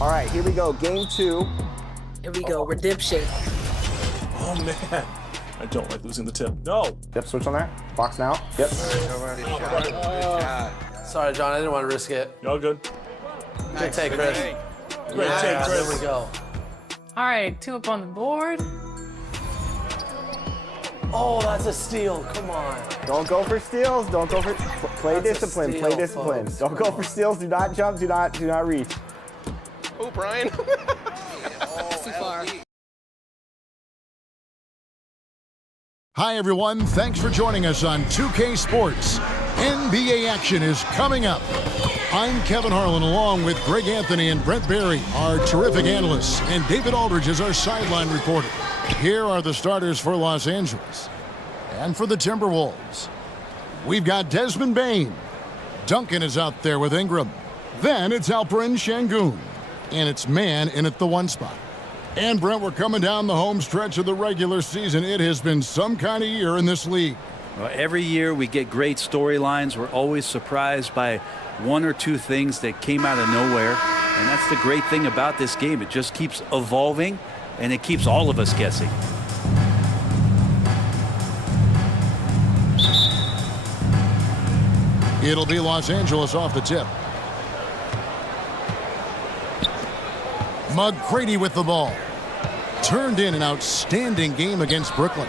All right, here we go. Game 2. Here we go. Redemption. Oh, man. I don't like losing the tip. No. Yep, switch on there. Box now. Yep. Sorry, John. I didn't want to risk it. Y'all good? Good take, Chris. Great take, Chris. There we go. All right, 2 up on the board. Oh, that's a steal. Come on. Don't go for steals. Don't go for... Play That's a discipline. steal, Play discipline. folks. Don't go for steals. Do not jump. Do not reach. Oh, Brian. Too far. Hi, everyone. Thanks for joining us on 2K Sports. NBA action is coming up. I'm Kevin Harlan, along with Greg Anthony and Brent Barry, our terrific analysts, and David Aldridge is our sideline reporter. Here are the starters for Los Angeles. And for the Timberwolves, we've got Desmond Bane. Duncan is out there with Ingram. Then it's Alperen Şengün. And it's man in at the 1 spot. And Brent, we're coming down the home stretch of the regular season. It has been some kind of year in this league. Well, every year we get great storylines. We're always surprised by 1 or 2 things that came out of nowhere. And that's the great thing about this game. It just keeps evolving, and it keeps all of us guessing. It'll be Los Angeles off the tip. McGrady with the ball. Turned in an outstanding game against Brooklyn.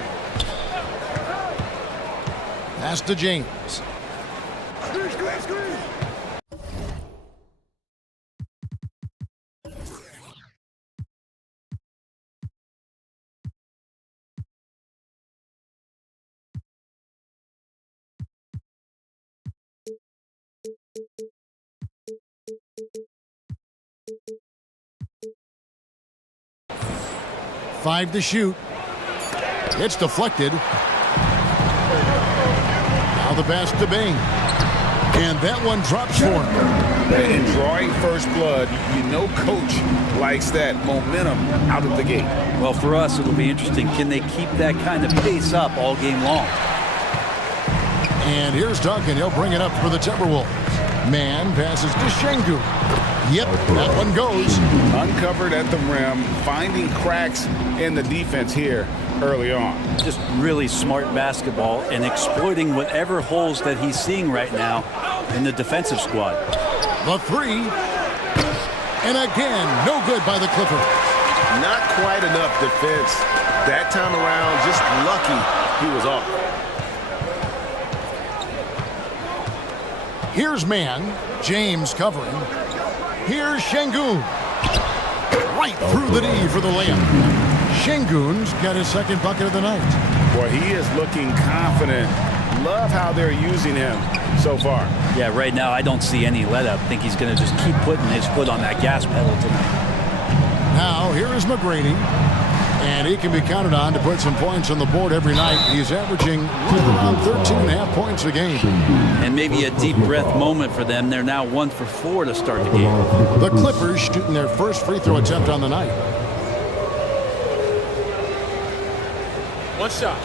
Pass to James. Five to shoot. It's deflected. Now the pass to Bane. And that one drops for him. And drawing first blood, you know coach likes that momentum out of the gate. Well, for us, it'll be interesting. Can they keep that kind of pace up all game long? And here's Duncan. He'll bring it up for the Timberwolves. Man passes to Şengün. Yep, that one goes. Uncovered at the rim, finding cracks in the defense here early on. Just really smart basketball and exploiting whatever holes that he's seeing right now in the defensive squad. The three. And again, no good by the Clippers. Not quite enough defense. That time around, just lucky he was off. Here's man. James covering. Here's Şengün. Right through the knee for the layup. Şengün's got his second bucket of the night. Boy, he is looking confident. Love how they're using him so far. Yeah, right now I don't see any let up. I think he's going to just keep putting his foot on that gas pedal tonight. Now, here is McGrady. And he can be counted on to put some points on the board every night. He's averaging right around 13.5 points a game. And maybe a deep breath moment for them. They're now 1 for 4 to start the game. The Clippers shooting their first free throw attempt on the night. One shot.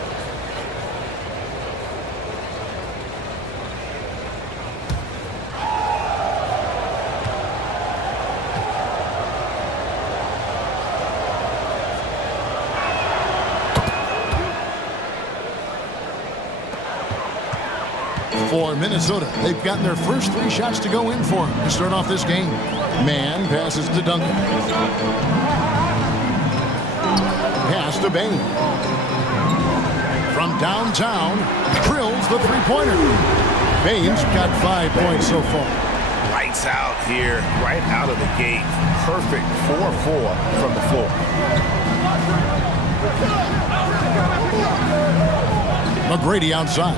For Minnesota, they've gotten their first 3 shots to go in for him to start off this game. Man passes to Duncan. Pass to Bain. From downtown, drills the three-pointer. Bain's got 5 points so far. Lights out here, right out of the gate. Perfect 4-4 from the floor. McGrady outside.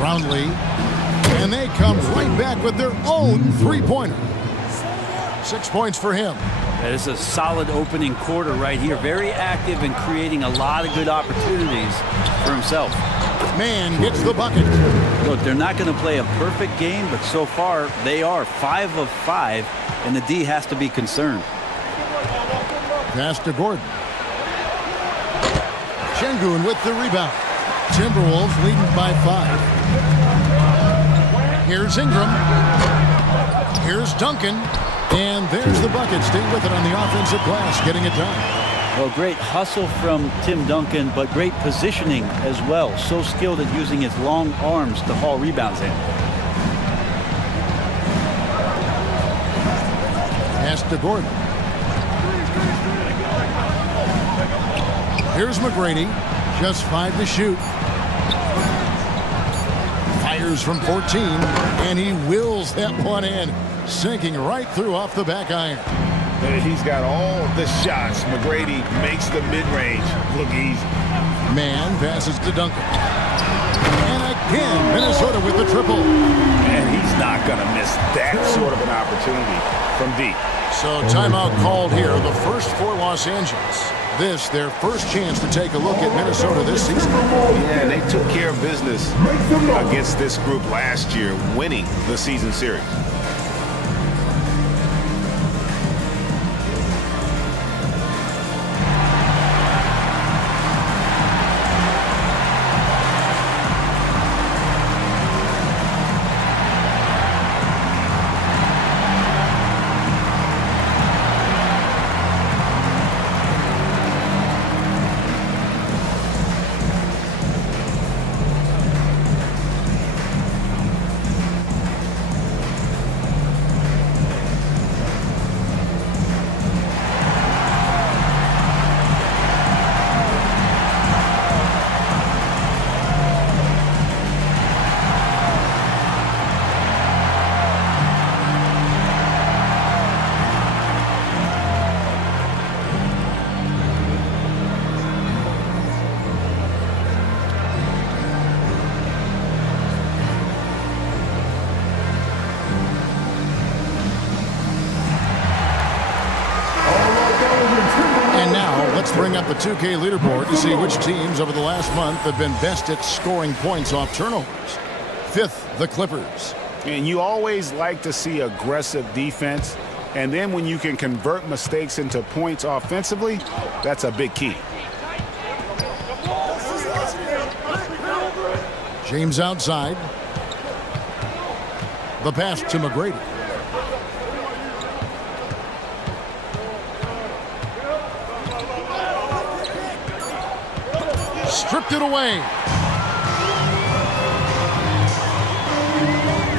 Roundley. And they come right back with their own three-pointer. 6 points for him. It's a solid opening quarter right here. Very active and creating a lot of good opportunities for himself. Man gets the bucket. Look, they're not going to play a perfect game, but so far they are 5 of 5, and the D has to be concerned. Pass to Gordon. Şengün with the rebound. Timberwolves leading by 5. Here's Ingram. Here's Duncan. And there's the bucket. Stay with it on the offensive glass, getting it done. Well, great hustle from Tim Duncan, but great positioning as well. So skilled at using his long arms to haul rebounds in. Pass to Gordon. Here's McGrady. Just 5 to shoot. Fires from 14, and he wills that one in. Sinking right through off the back iron. And he's got all the shots. McGrady makes the mid-range look easy. Man passes to Duncan. And again, Minnesota with the triple. And he's not going to miss that sort of an opportunity from deep. So timeout called here, the first for Los Angeles. This, their first chance to take a look at Minnesota this season. Yeah, and they took care of business against this group last year, winning the season series. Bring up the 2K leaderboard to see which teams over the last month have been best at scoring points off turnovers. 5th, the Clippers. And you always like to see aggressive defense. And then when you can convert mistakes into points offensively, that's a big key. James outside. The pass to McGrady. Stripped it away.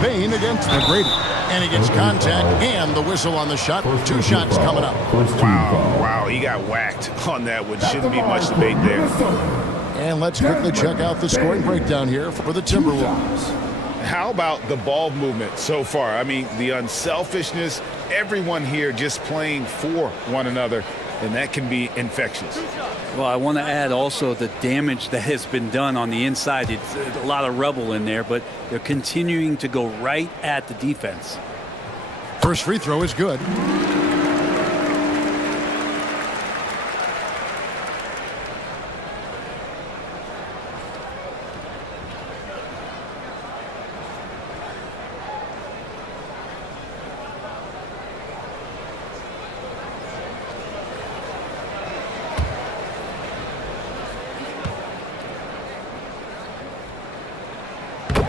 Bain against McGrady. And he gets contact and the whistle on the shot. 2 shots coming up. Wow, he got whacked on that one. Shouldn't be much debate there. And let's quickly check out the scoring breakdown here for the Timberwolves. How about the ball movement so far? I mean, the unselfishness, everyone here just playing for one another, and that can be infectious. Well, I want to add also the damage that has been done on the inside. It's a lot of rubble in there, but they're continuing to go right at the defense. First free throw is good.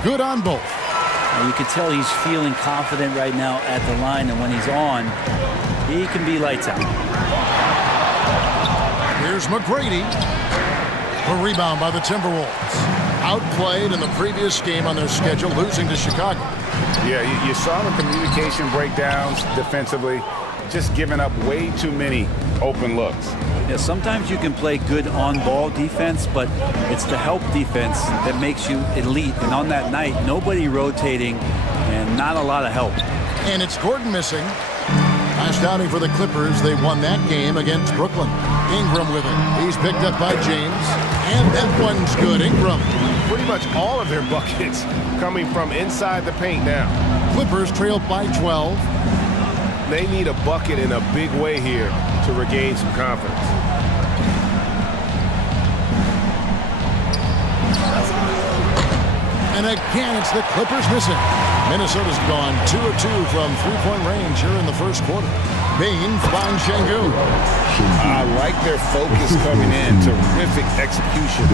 Good on both. You can tell he's feeling confident right now at the line, and when he's on, he can be lights out. Here's McGrady. A rebound by the Timberwolves. Outplayed in the previous game on their schedule, losing to Chicago. Yeah, you saw the communication breakdowns defensively, just giving up way too many open looks. Yeah, sometimes you can play good on-ball defense, but it's the help defense that makes you elite. And on that night, nobody rotating and not a lot of help. And it's Gordon missing. Last outing for the Clippers, they won that game against Brooklyn. Ingram with it. He's picked up by James. And that one's good. Ingram. Pretty much all of their buckets coming from inside the paint now. Clippers trailed by 12. They need a bucket in a big way here to regain some confidence. And again, it's the Clippers missing. Minnesota's gone 2 of 2 from three-point range here in the first quarter. Bain finds Şengün. I like their focus coming in. Terrific execution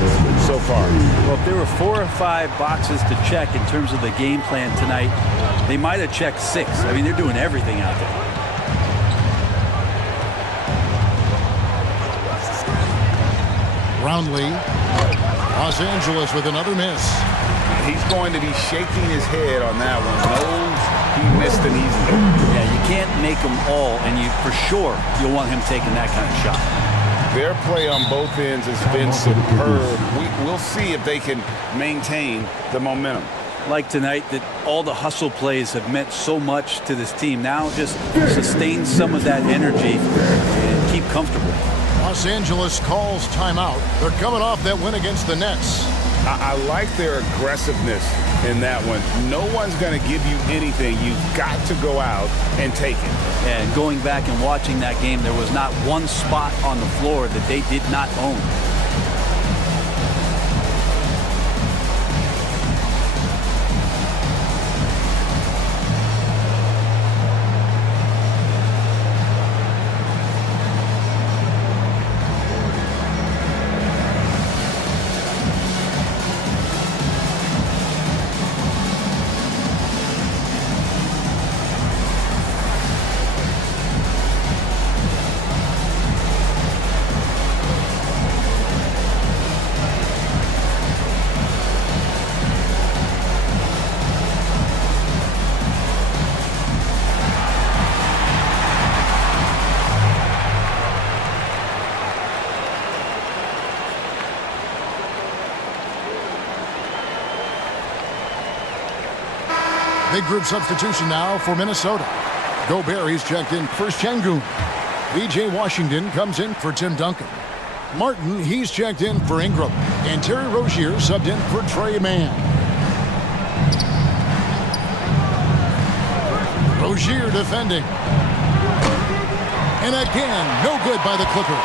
so far. Well, if there were 4 or 5 boxes to check in terms of the game plan tonight, they might have checked 6. I mean, they're doing everything out there. Roundley. Los Angeles with another miss. He's going to be shaking his head on that one. Knows he missed an easy one. Yeah, you can't make them all, and you for sure you'll want him taking that kind of shot. Their play on both ends has been superb. We'll see if they can maintain the momentum. Like tonight, that all the hustle plays have meant so much to this team. Now just sustain some of that energy and keep comfortable. Los Angeles calls timeout. They're coming off that win against the Nets. I like their aggressiveness in that one. No one's going to give you anything. You've got to go out and take it. And going back and watching that game, there was not one spot on the floor that they did not own. Big group substitution now for Minnesota. Gobert, he's checked in for Şengün. B.J. Washington comes in for Tim Duncan. Martin, he's checked in for Ingram. And Terry Rozier subbed in for Trey Mann. Rozier defending. And again, no good by the Clippers.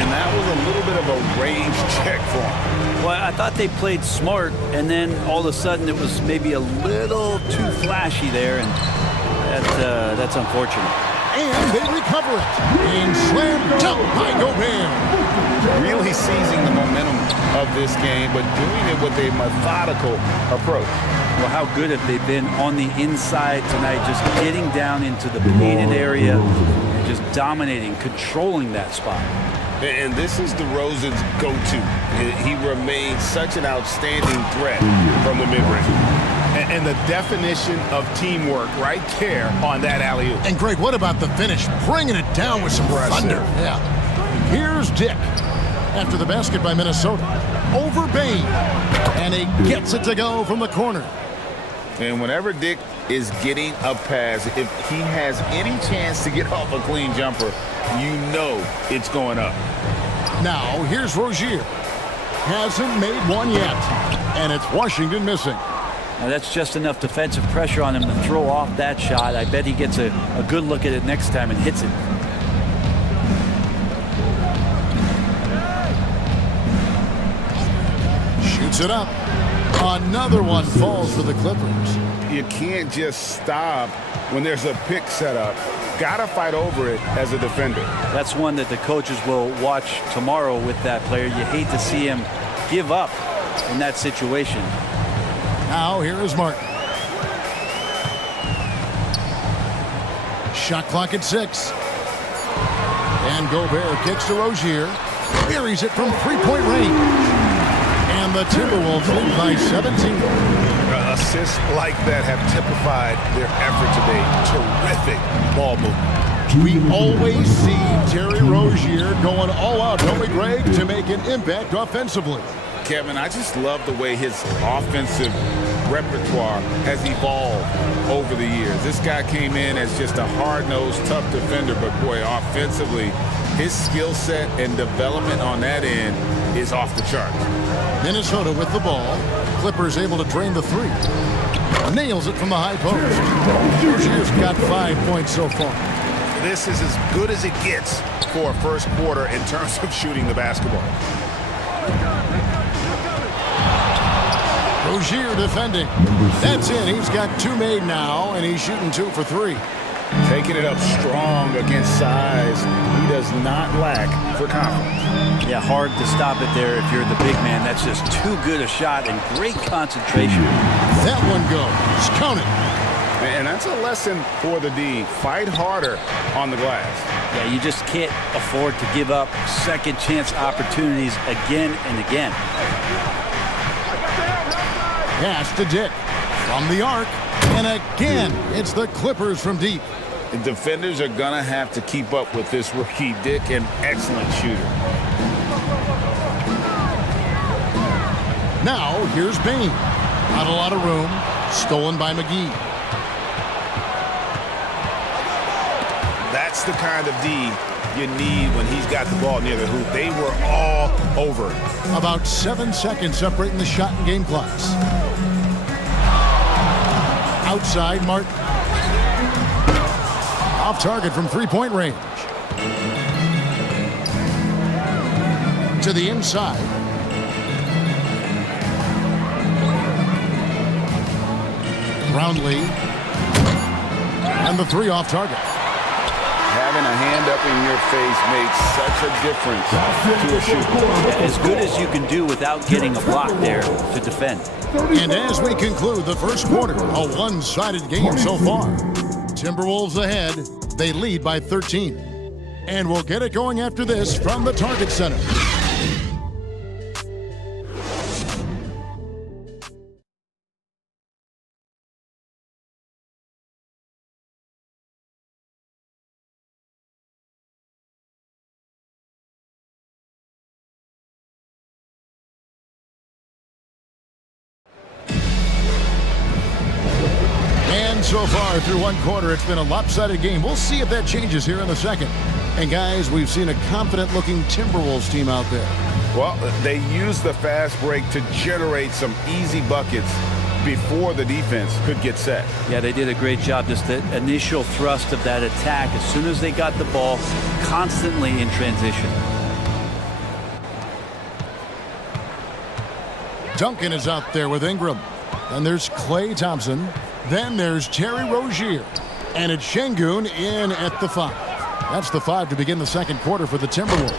And that was a little bit of a range check for him. Well, I thought they played smart, and then all of a sudden it was maybe a little too flashy there, and that's unfortunate. And they recover it. And slam dunk by Gobert. Really seizing the momentum of this game, but doing it with a methodical approach. Well, how good have they been on the inside tonight, just getting down into the painted area and just dominating, controlling that spot. And this is DeRozan's go-to. He remains such an outstanding threat from the mid-range. And the definition of teamwork right there on that alley-oop. And Greg, what about the finish? Bringing it down with some thunder. Yeah. Here's Dick after the basket by Minnesota. Over Bain. And he gets it to go from the corner. And whenever Dick is getting a pass, if he has any chance to get off a clean jumper, you know it's going up. Now, here's Rozier. Hasn't made one yet. And it's Washington missing. Now that's just enough defensive pressure on him to throw off that shot. I bet he gets a good look at it next time and hits it. Shoots it up. Another one falls for the Clippers. You can't just stop when there's a pick set up. Gotta fight over it as a defender. That's one that the coaches will watch tomorrow with that player. You hate to see him give up in that situation. Now here is Martin. Shot clock at 6. And Gobert kicks to Rozier. Buries it from three-point range. And the Timberwolves lead by 17. Assists like that have typified their effort today. Terrific ball movement. We always see Terry Rozier going all out, don't we, Greg, to make an impact offensively. Kevin, I just love the way his offensive repertoire has evolved over the years. This guy came in as just a hard-nosed, tough defender, but boy, offensively, his skill set and development on that end is off the charts. Minnesota with the ball. Clippers able to drain the three. Nails it from the high post. Rozier's got 5 points so far. This is as good as it gets for a first quarter in terms of shooting the basketball. Rozier defending. That's in. He's got 2 made now, and he's shooting 2 for 3. Taking it up strong against size. He does not lack for confidence. Yeah, hard to stop it there if you're the big man. That's just too good a shot and great concentration. That one goes. Count it. And that's a lesson for the D. Fight harder on the glass. Yeah, you just can't afford to give up second chance opportunities again and again. Pass to Dick from the arc. And again, it's the Clippers from deep. The defenders are going to have to keep up with this rookie. Dick, an excellent shooter. Now, here's Bain. Not a lot of room. Stolen by McGee. That's the kind of D you need when he's got the ball near the hoop. They were all over it. About 7 seconds separating the shot and game clocks. Outside, Martin. Off target from three-point range. To the inside. Roundley. And the 3 off target. Having a hand up in your face makes such a difference to a shooter. As good as you can do without getting a block there to defend. And as we conclude the first quarter, a one-sided game so far. Timberwolves ahead. They lead by 13. And we'll get it going after this from the Target Center. So far through one quarter, it's been a lopsided game. We'll see if that changes here in the second. And guys, we've seen a confident-looking Timberwolves team out there. Well, they used the fast break to generate some easy buckets before the defense could get set. Yeah, they did a great job. Just the initial thrust of that attack, as soon as they got the ball, constantly in transition. Duncan is out there with Ingram. Then there's Klay Thompson. Then there's Terry Rozier. And it's Şengün in at the 5. That's the 5 to begin the second quarter for the Timberwolves.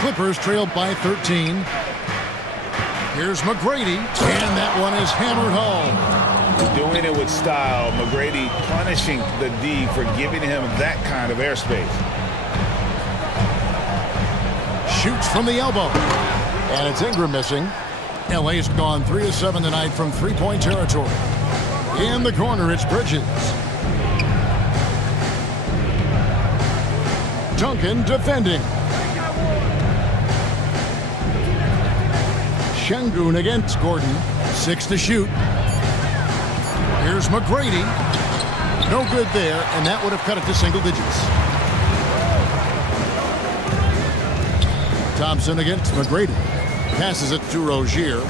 Clippers trailed by 13. Here's McGrady, and that one is hammered home. Doing it with style. McGrady punishing the D for giving him that kind of airspace. Shoots from the elbow. And it's Ingram missing. LA's gone 3 of 7 tonight from three-point territory. In the corner, it's Bridges. Duncan defending. Şengün against Gordon. 6 to shoot. Here's McGrady. No good there, and that would have cut it to single digits. Thompson against McGrady. Passes it to Rozier.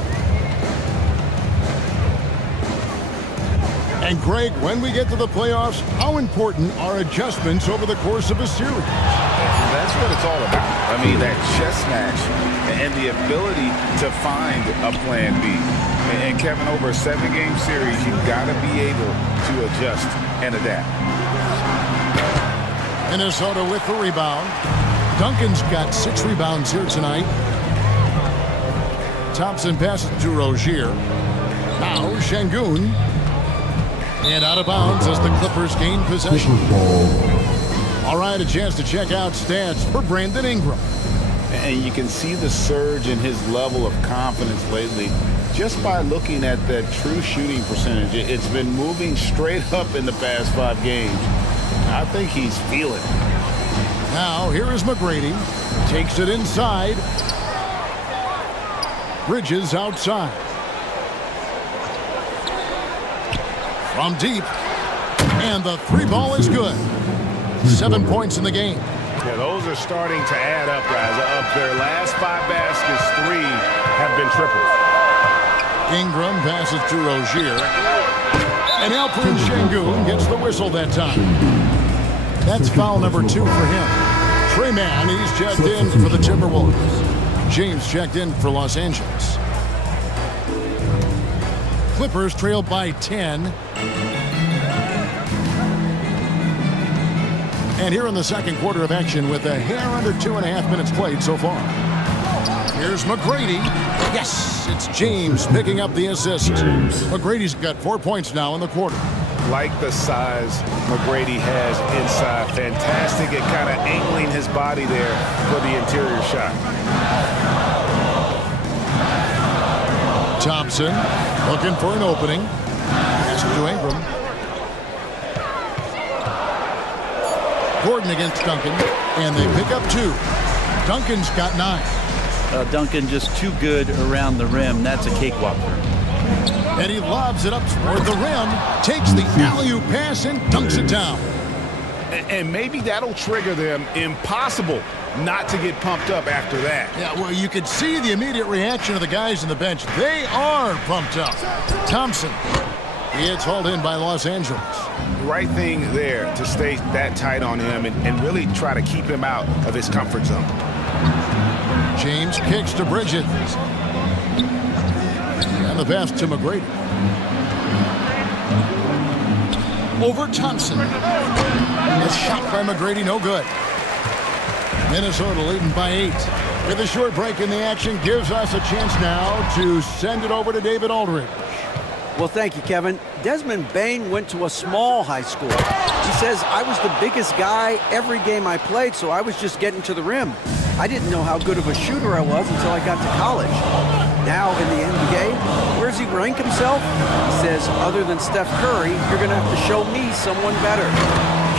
And Greg, when we get to the playoffs, how important are adjustments over the course of a series? That's what it's all about. I mean, that chess match and the ability to find a plan B. And Kevin, over a 7-game series, you've got to be able to adjust and adapt. Minnesota with the rebound. Duncan's got 6 rebounds here tonight. Thompson passes to Rozier. Now Şengün. And out of bounds as the Clippers gain possession. All right, a chance to check out stats for Brandon Ingram. And you can see the surge in his level of confidence lately just by looking at that true shooting percentage. It's been moving straight up in the past 5 games. I think he's feeling it. Now, here is McGrady. Takes it inside. Bridges outside. From deep. And the 3 ball is good. 7 points in the game. Yeah, those are starting to add up, guys. Up their last 5 baskets, 3 have been triples. Ingram passes to Rozier. And Alperen Şengün gets the whistle that time. That's foul number 2 for him. Trey Mann, he's checked in for the Timberwolves. James checked in for Los Angeles. Clippers trail by 10. And here in the second quarter of action with a hair under 2.5 minutes played so far. Here's McGrady. Yes, it's James picking up the assist. McGrady's got 4 points now in the quarter. Like the size McGrady has inside. Fantastic at kind of angling his body there for the interior shot. Thompson looking for an opening. Pass to Ingram. Gordon against Duncan, and they pick up 2. Duncan's got 9. Duncan just too good around the rim. That's a cakewalk. And he lobs it up toward the rim, takes the alley-oop pass and dunks it down. And maybe that'll trigger them. Impossible not to get pumped up after that. Yeah, well, you could see the immediate reaction of the guys on the bench. They are pumped up. Thompson, he gets hauled in by Los Angeles. Right thing there to stay that tight on him and really try to keep him out of his comfort zone. James kicks to Bridges. And the pass to McGrady. Over Thompson. A shot by McGrady, no good. Minnesota leading by 8. With a short break in the action, gives us a chance now to send it over to David Aldridge. Well, thank you, Kevin. Desmond Bain went to a small high school. He says, I was the biggest guy every game I played, so I was just getting to the rim. I didn't know how good of a shooter I was until I got to college. Now in the NBA, where does he rank himself? He says, other than Steph Curry, you're going to have to show me someone better.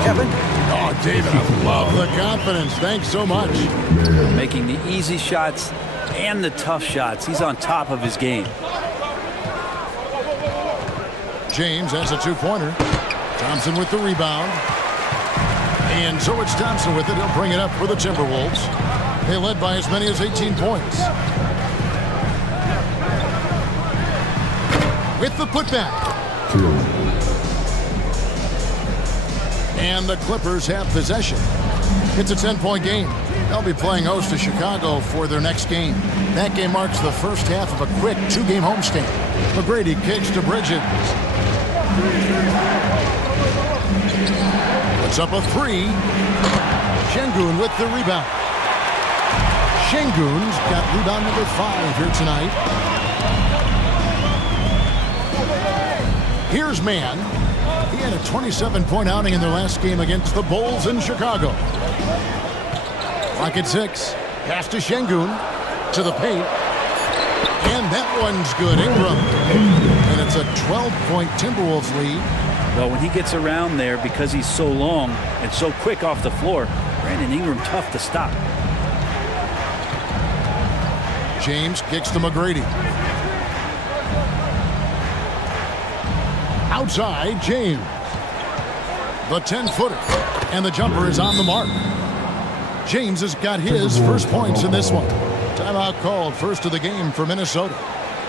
Kevin? Oh, David, I love the confidence. Thanks so much. Making the easy shots and the tough shots. He's on top of his game. James has a 2-pointer. Thompson with the rebound. And so it's Thompson with it. He'll bring it up for the Timberwolves. They led by as many as 18 points. With the putback. And the Clippers have possession. It's a 10-point game. They'll be playing host to Chicago for their next game. That game marks the first half of a quick 2-game homestand. McGrady kicks to Bridges. Puts up a three. Şengün with the rebound. Şengün's got rebound number 5 here tonight. Here's Mann. He had a 27-point outing in their last game against the Bulls in Chicago. Clock at 6. Pass to Şengün. To the paint. And that one's good. Ingram. And it's a 12-point Timberwolves lead. Well, when he gets around there, because he's so long and so quick off the floor, Brandon Ingram tough to stop. James kicks to McGrady. Outside, James. The 10-footer. And the jumper is on the mark. James has got his first points in this one. Timeout called, first of the game for Minnesota.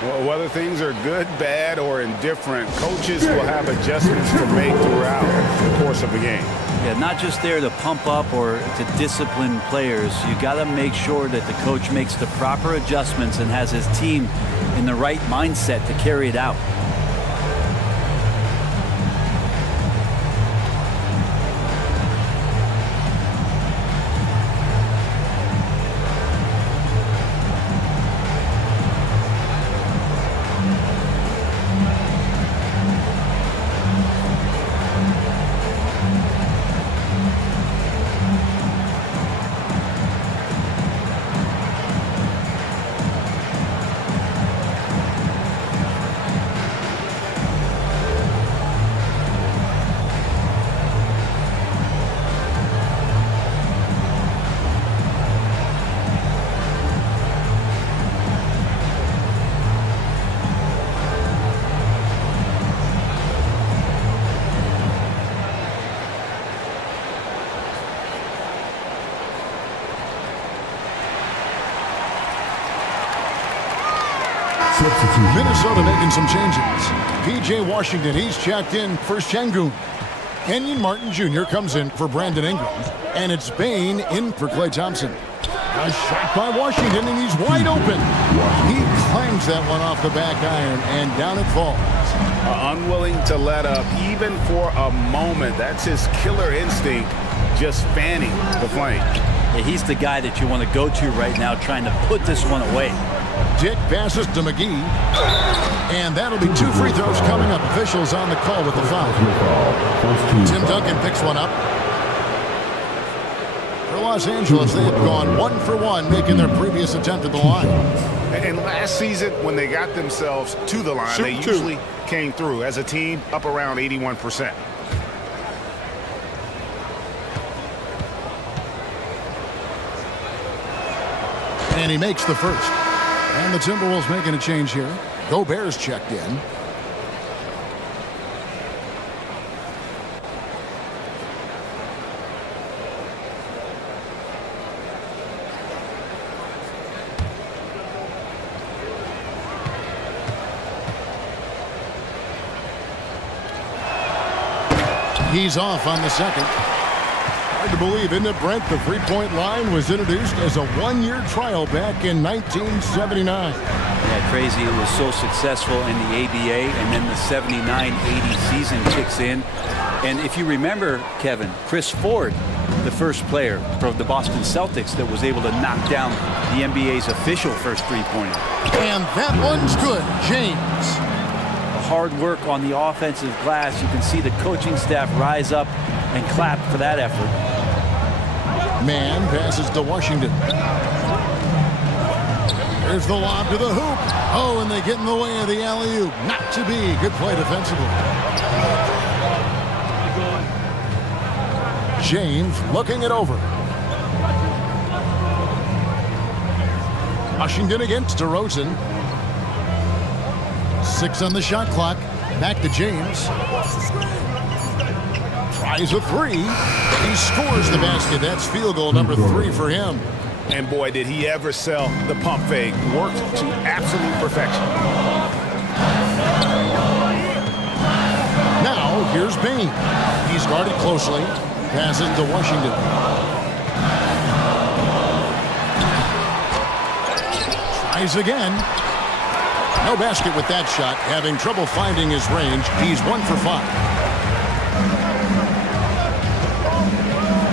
Well, whether things are good, bad, or indifferent, coaches will have adjustments to make throughout the course of the game. Yeah, not just there to pump up or to discipline players. You got to make sure that the coach makes the proper adjustments and has his team in the right mindset to carry it out. Minnesota making some changes. P.J. Washington, he's checked in for Şengün. Kenyon Martin Jr. comes in for Brandon Ingram. And it's Bane in for Klay Thompson. A shot by Washington, and he's wide open. He clangs that one off the back iron, and down it falls. Unwilling to let up, even for a moment. That's his killer instinct, just fanning the flame. Yeah, he's the guy that you want to go to right now, trying to put this one away. Dick passes to McGee. And that'll be 2 free throws coming up. Officials on the call with the foul. Tim Duncan picks one up. For Los Angeles, they have gone 1 for 1, making their previous attempt at the line. And last season, when they got themselves to the line, they usually came through as a team up around 81%. And he makes the first. And the Timberwolves making a change here. Gobert's checked in. He's off on the second. Hard to believe, isn't it, Brent? The three-point line was introduced as a one-year trial back in 1979. Yeah, crazy. It was so successful in the ABA, and then the 79-80 season kicks in. And if you remember, Kevin, Chris Ford, the first player from the Boston Celtics that was able to knock down the NBA's official first three-pointer. And that one's good. James. Hard work on the offensive glass. You can see the coaching staff rise up and clap for that effort. Mann passes to Washington. There's the lob to the hoop. Oh, and they get in the way of the alley-oop. Not to be. Good play defensively. James looking it over. Washington against DeRozan. 6 on the shot clock. Back to James. Tries a three. He scores the basket. That's field goal number 3 for him. And boy, did he ever sell the pump fake. Worked to absolute perfection. Now, here's Bane. He's guarded closely. Passes to Washington. Tries again. No basket with that shot. Having trouble finding his range. He's 1 for 5.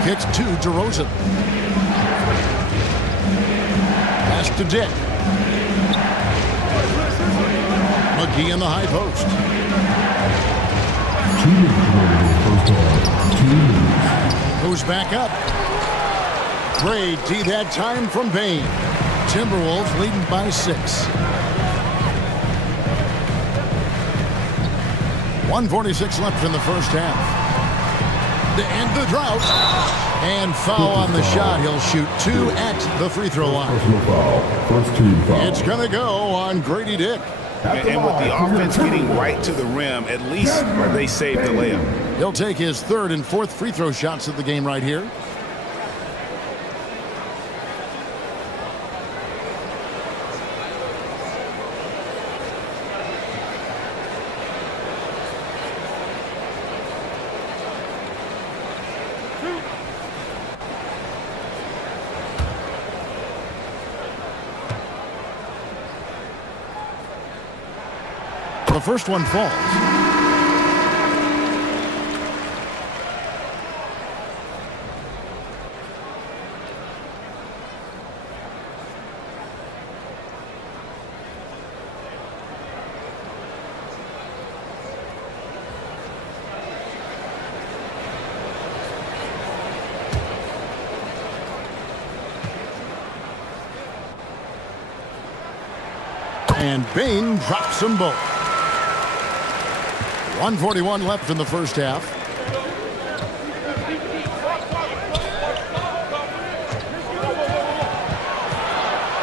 Kicks to DeRozan. Pass to Dick. McGee in the high post. Goes back up. Great D that time from Bain. Timberwolves leading by 6. 1:46 left in the first half. To end the drought. And foul on the shot. He'll shoot 2 at the free throw line. It's going to go on Grady Dick. And with the offense getting right to the rim, at least they saved the layup. He'll take his 3rd and 4th free throw shots of the game right here. The first one falls. And Bain drops them both. 1:41 left in the first half.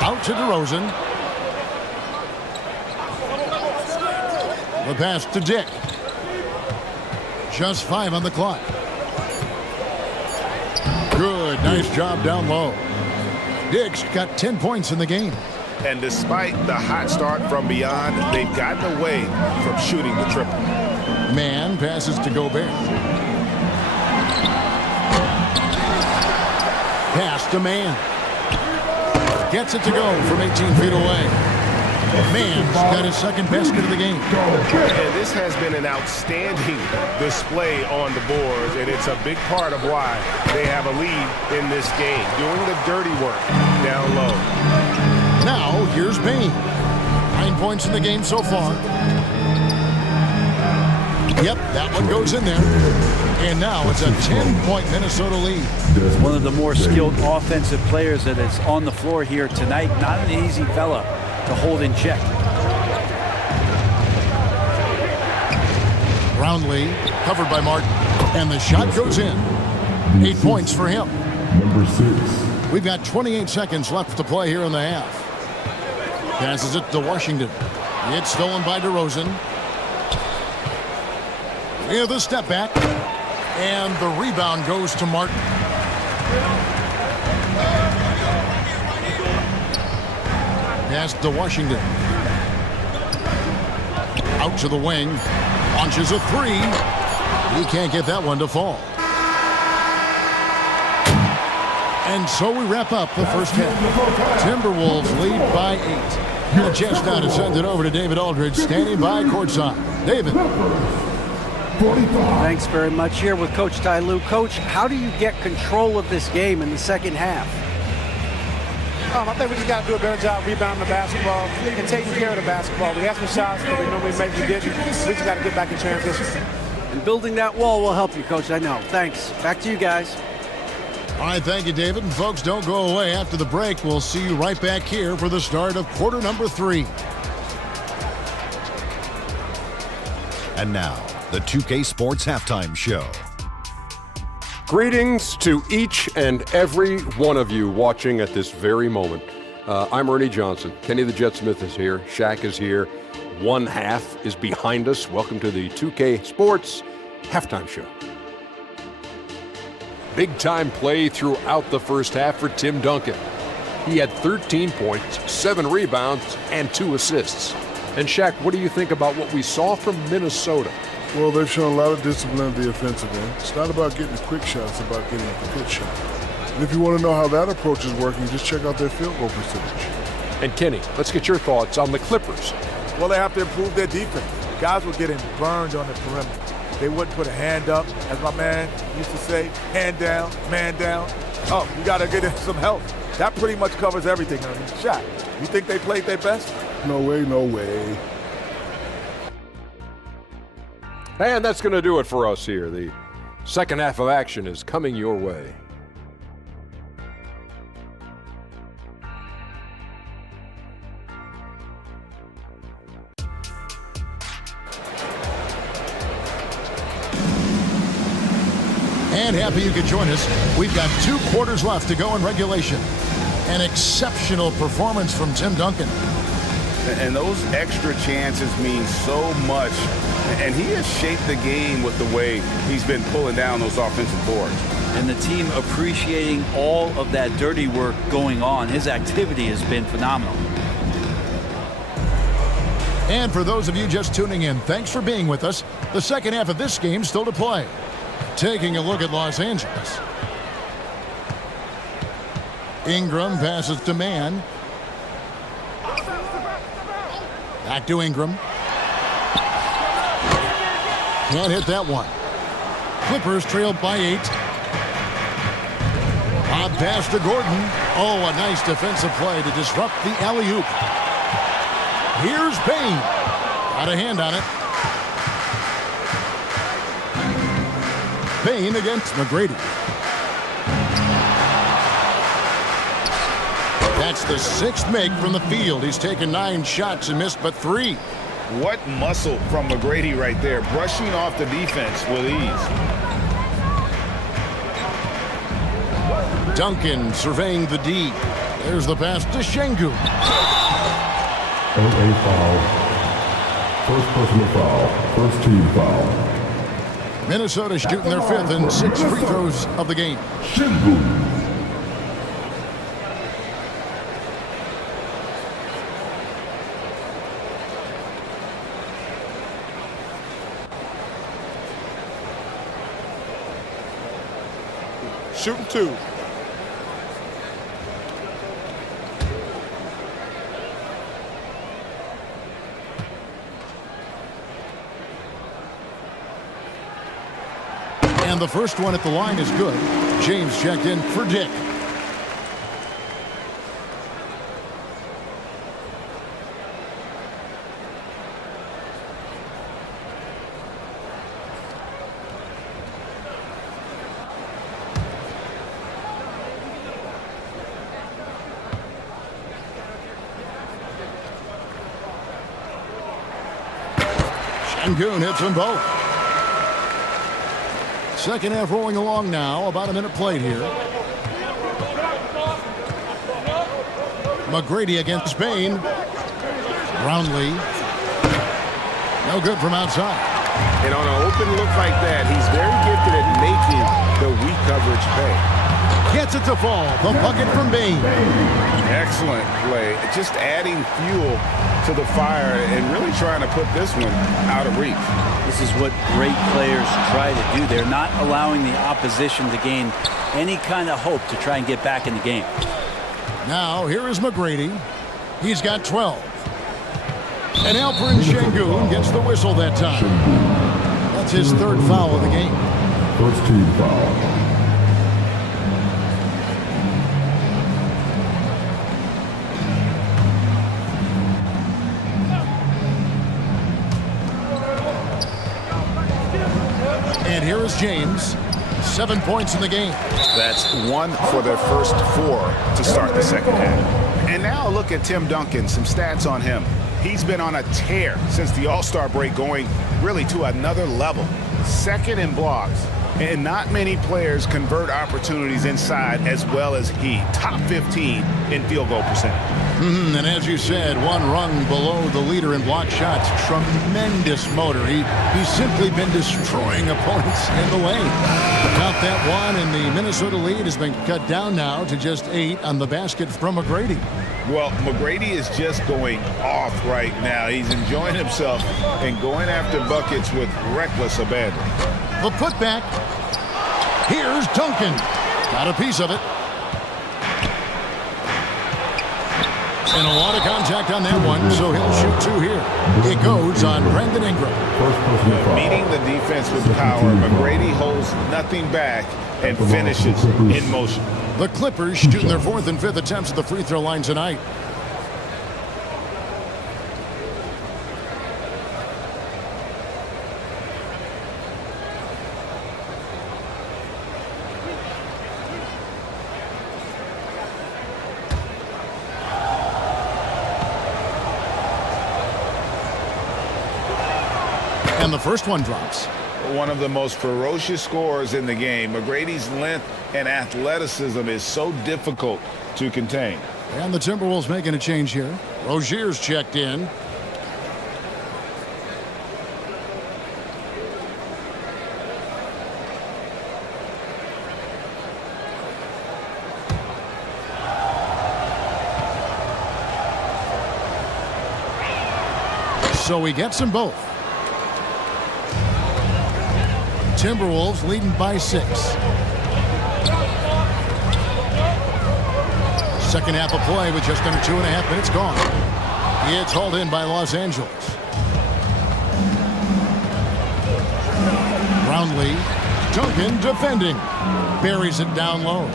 Out to DeRozan. The pass to Dick. Just 5 on the clock. Good, nice job down low. Dick's got 10 points in the game. And despite the hot start from beyond, they've gotten away from shooting the triple. Man passes to Gobert. Pass to Man. Gets it to go from 18 feet away. Man's got his 2nd basket of the game. And this has been an outstanding display on the boards, and it's a big part of why they have a lead in this game, doing the dirty work down low. Now, here's Bain. 9 points in the game so far. Yep, that one goes in there. And now it's a 10-point Minnesota lead. One of the more skilled offensive players that is on the floor here tonight. Not an easy fella to hold in check. Brownlee covered by Martin. And the shot goes in. 8 points for him. Number 6. We've got 28 seconds left to play here in the half. Passes it to Washington. It's stolen by DeRozan. With a step back. And the rebound goes to Martin. Pass to Washington. Out to the wing. Launches a 3. He can't get that one to fall. And so we wrap up the first half. Timberwolves lead by 8. A chance now to send it over to David Aldridge, standing by courtside. David. Thanks very much. Here with Coach Ty Lue. Coach, how do you get control of this game in the second half? I think we just got to do a better job rebounding the basketball and taking care of the basketball. We had some shots that we normally make, we didn't. We just got to get back in transition. And building that wall will help you, Coach, I know. Thanks. Back to you guys. All right, thank you, David. And folks, don't go away. After the break, we'll see you right back here for the start of quarter number 3. And now, the 2K Sports Halftime Show. Greetings to each and every one of you watching at this very moment. I'm Ernie Johnson. Kenny the Jet Smith is here. Shaq is here. One half is behind us. Welcome to the 2K Sports Halftime Show. Big-time play throughout the first half for Tim Duncan. He had 13 points, 7 rebounds, and 2 assists. And Shaq, what do you think about what we saw from Minnesota? Well, they've shown a lot of discipline at the offensive end. It's not about getting the quick shots, it's about getting the good shot. And if you want to know how that approach is working, just check out their field goal percentage. And Kenny, let's get your thoughts on the Clippers. Well, they have to improve their defense. Guys were getting burned on the perimeter. They wouldn't put a hand up, as my man used to say, hand down, man down. Oh, you got to get in some help. That pretty much covers everything, Ernie. Shaq, you think they played their best? No way, no way. And that's going to do it for us here. The second half of action is coming your way. And happy you could join us. We've got 2 quarters left to go in regulation. An exceptional performance from Tim Duncan. And those extra chances mean so much. And he has shaped the game with the way he's been pulling down those offensive boards. And the team appreciating all of that dirty work going on. His activity has been phenomenal. And for those of you just tuning in, thanks for being with us. The second half of this game still to play. Taking a look at Los Angeles. Ingram passes to Mann. Back to Ingram. Can't hit that one. Clippers trailed by 8. Bob pass to Gordon. Oh, a nice defensive play to disrupt the alley-oop. Here's Payne. Got a hand on it. Payne against McGrady. That's the 6th make from the field. He's taken 9 shots and missed but 3. What muscle from McGrady right there, brushing off the defense with ease. Duncan surveying the D. There's the pass to Şengün. And a foul. First personal foul. First team foul. Minnesota shooting their 5th and 6 free throws of the game. Şengün. Shooting 2. And the first one at the line is good. James checked in for Dick. Şengün hits them both. Second half rolling along now. About a minute played here. McGrady against Payne. Brownlee. No good from outside. And on an open look like that, he's very gifted at making the weak coverage pay. Gets it to fall. The bucket from Payne. Excellent play. Just adding fuel to the fire and really trying to put this one out of reach. This is what great players try to do. They're not allowing the opposition to gain any kind of hope to try and get back in the game. Now, here is McGrady. He's got 12. And Alperen Şengün gets the whistle that time. That's his 3rd foul of the game. First team foul. And here is James. 7 points in the game. That's 1 for their first 4 to start the second half. And now look at Tim Duncan, some stats on him. He's been on a tear since the All-Star break, going really to another level. 2nd in blocks, and not many players convert opportunities inside as well as he. Top 15 in field goal percentage. And as you said, 1 rung below the leader in block shots. Tremendous motor. He's simply been destroying opponents in the lane. Count that 1, and the Minnesota lead has been cut down now to just 8 on the basket from McGrady. Well, McGrady is just going off right now. He's enjoying himself and going after buckets with reckless abandon. The putback. Here's Duncan. Got a piece of it. And a lot of contact on that one, so he'll shoot 2 here. It goes on Brandon Ingram. Meeting the defense with power, McGrady holds nothing back and finishes in motion. The Clippers shooting their 4th and 5th attempts at the free throw line tonight. And the first one drops. One of the most ferocious scorers in the game. McGrady's length and athleticism is so difficult to contain. And the Timberwolves making a change here. Rozier's checked in. So he gets them both. Timberwolves leading by 6. Second half of play with just under 2.5 minutes gone. It's hauled in by Los Angeles. Brownlee, Duncan defending. Buries it down low.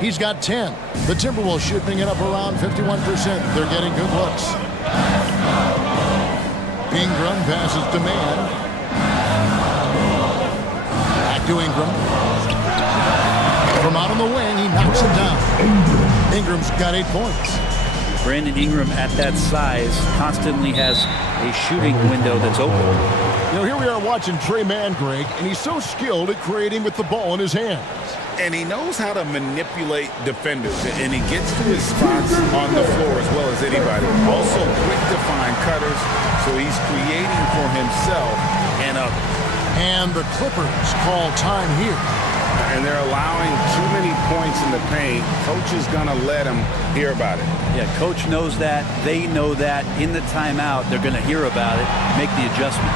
He's got 10. The Timberwolves shooting it up around 51%. They're getting good looks. Ingram passes to man. To Ingram. From out on the wing, he knocks it down. Ingram's got 8 points. Brandon Ingram at that size constantly has a shooting window that's open. You know, here we are watching Trey Mann, Greg, and he's so skilled at creating with the ball in his hands. And he knows how to manipulate defenders, and he gets to his spots on the floor as well as anybody. Also quick to find cutters, so he's creating for himself and others. And the Clippers call time here. And they're allowing too many points in the paint. Coach is going to let them hear about it. Yeah, coach knows that. They know that. In the timeout, they're going to hear about it, make the adjustment.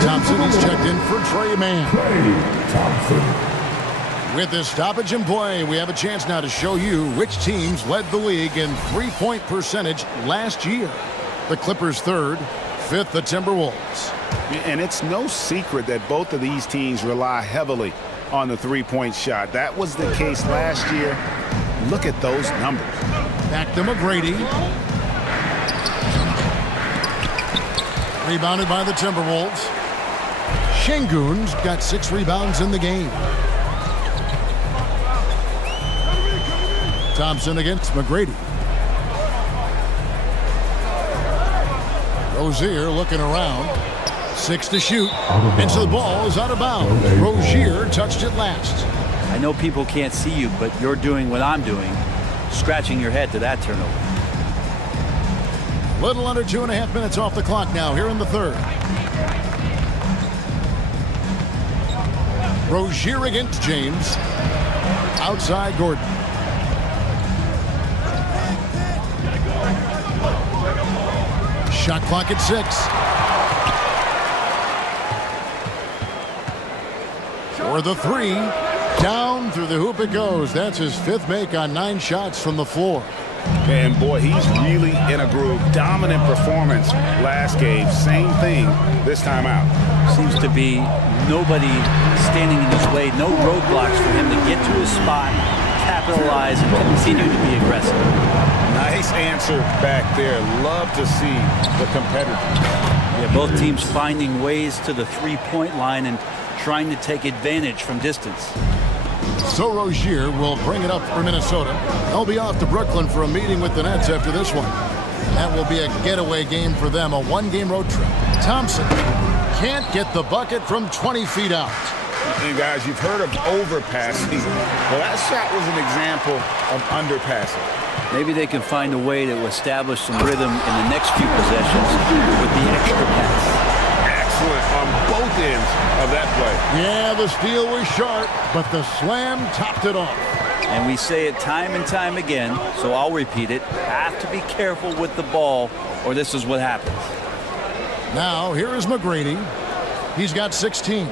Thompson is checked in for Trey Mann. With this stoppage in play, we have a chance now to show you which teams led the league in three-point percentage last year. The Clippers 3rd, 5th the Timberwolves. And it's no secret that both of these teams rely heavily on the three-point shot. That was the case last year. Look at those numbers. Back to McGrady. Rebounded by the Timberwolves. Şengün's got 6 rebounds in the game. Thompson against McGrady. Rozier looking around. 6 to shoot. And so the ball is out of bounds. Rozier touched it last. I know people can't see you, but you're doing what I'm doing, scratching your head to that turnover. Little under 2.5 minutes off the clock now here in the 3rd. Rozier against James. Outside Gordon. Shot clock at 6. For the 3. Down through the hoop it goes. That's his 5th make on 9 shots from the floor. And boy, he's really in a groove. Dominant performance last game. Same thing this time out. Seems to be nobody standing in his way. No roadblocks for him to get to his spot, capitalize, and continue to be aggressive. Nice answer back there. Love to see the competitor. Yeah, both teams finding ways to the three-point line and trying to take advantage from distance. So Rozier will bring it up for Minnesota. They'll be off to Brooklyn for a meeting with the Nets after this one. That will be a getaway game for them, a one-game road trip. Thompson can't get the bucket from 20 feet out. And guys, you've heard of overpassing. Well, that shot was an example of underpassing. Maybe they can find a way to establish some rhythm in the next few possessions with the extra pass. Excellent on both ends of that play. Yeah, the steal was sharp, but the slam topped it off. And we say it time and time again, so I'll repeat it. Have to be careful with the ball, or this is what happens. Now, here is McGrady. He's got 16.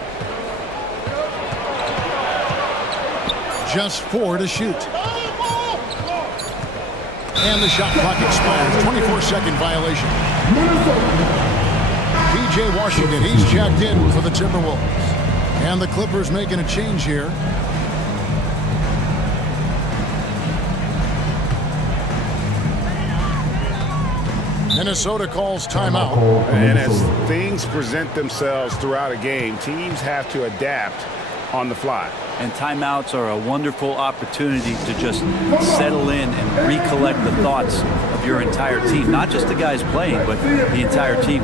Just 4 to shoot. And the shot clock expires. 24-second violation. P.J. Washington, he's checked in for the Timberwolves. And the Clippers making a change here. Minnesota calls timeout. And as things present themselves throughout a game, teams have to adapt on the fly. And timeouts are a wonderful opportunity to just settle in and recollect the thoughts of your entire team. Not just the guys playing, but the entire team.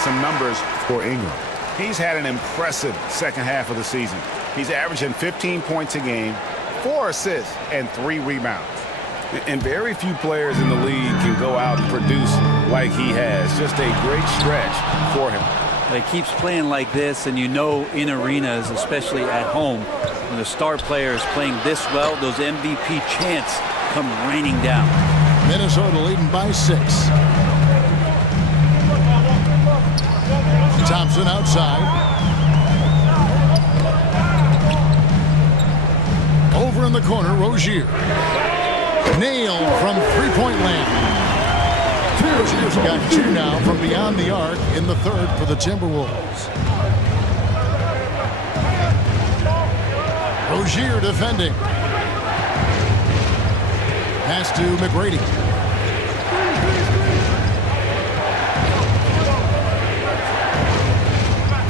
Some numbers for Ingram. He's had an impressive second half of the season. He's averaging 15 points a game, 4 assists, and 3 rebounds. And very few players in the league can go out and produce like he has. Just a great stretch for him. He keeps playing like this, and you know in arenas, especially at home, when the star player is playing this well, those MVP chants come raining down. Minnesota leading by 6. Thompson outside. Over in the corner, Rozier. Nailed from three-point land. Rozier's got 2 now from beyond the arc in the third for the Timberwolves. Rozier defending. Pass to McGrady.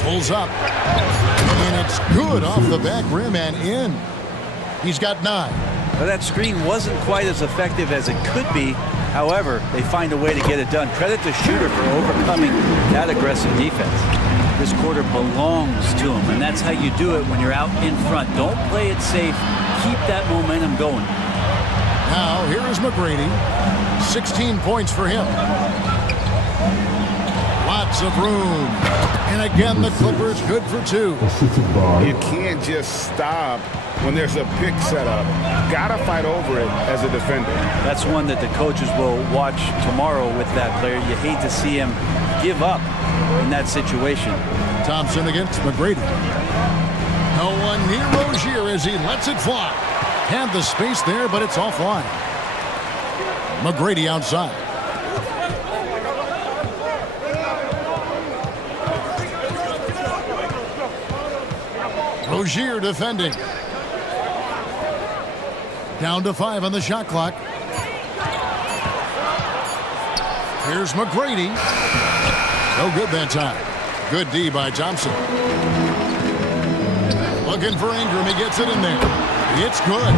Pulls up, and it's good off the back rim and in. He's got 9. But that screen wasn't quite as effective as it could be. However, they find a way to get it done. Credit the shooter for overcoming that aggressive defense. This quarter belongs to him, and that's how you do it when you're out in front. Don't play it safe. Keep that momentum going. Now, here is McGrady. 16 points for him. Lots of room. And again, the Clippers good for 2. You can't just stop when there's a pick set up. Gotta fight over it as a defender. That's one that the coaches will watch tomorrow with that player. You hate to see him give up in that situation. Thompson against McGrady. No one near Rozier as he lets it fly. Had the space there, but it's offline. McGrady outside. Rozier defending. Down to 5 on the shot clock. Here's McGrady. No good that time. Good D by Thompson. Looking for Ingram. He gets it in there. It's good.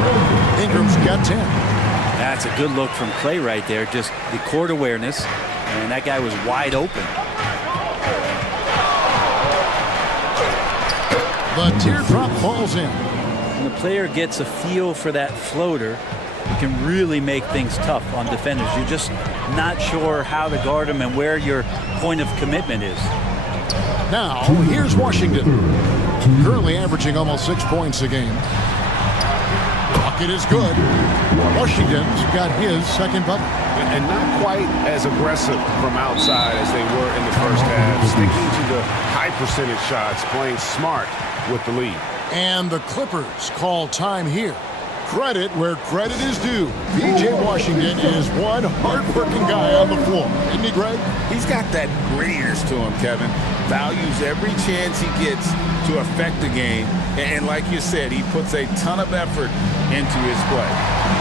Ingram's got 10. That's a good look from Clay right there. Just the court awareness. And that guy was wide open. The teardrop falls in. When the player gets a feel for that floater, it can really make things tough on defenders. You're just not sure how to guard them and where your point of commitment is. Now, here's Washington. Currently averaging almost 6 points a game. Bucket is good. Washington's got his second bucket. And not quite as aggressive from outside as they were in the first half. Sticking to the high percentage shots, playing smart with the lead. And the Clippers call time here. Credit where credit is due. P.J. Washington is one hard-working guy on the floor. Isn't he, Greg? He's got that grittiness to him, Kevin. Values every chance he gets to affect the game. And like you said, he puts a ton of effort into his play.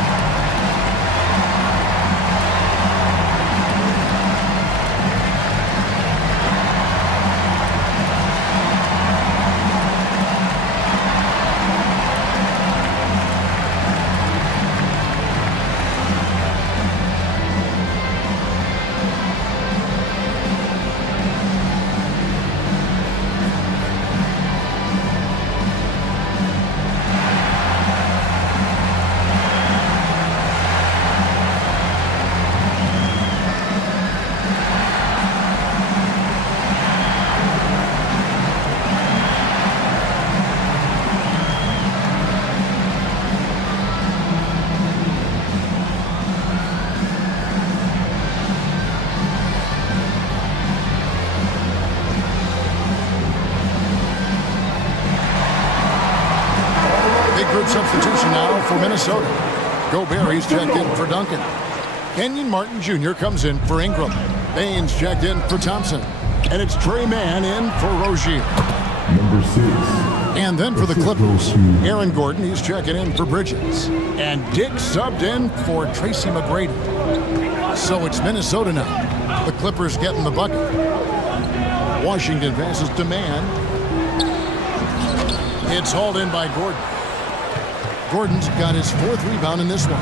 Group substitution now for Minnesota. Gobert's checked in for Duncan. Kenyon Martin Jr. comes in for Ingram. Baines checked in for Thompson. And it's Trey Mann in for Rozier. Number 6. And then for the Clippers, Aaron Gordon, he's checking in for Bridges. And Dick subbed in for Tracy McGrady. So it's Minnesota now. The Clippers getting the bucket. Washington passes to Mann. It's hauled in by Gordon. Gordon's got his 4th rebound in this one.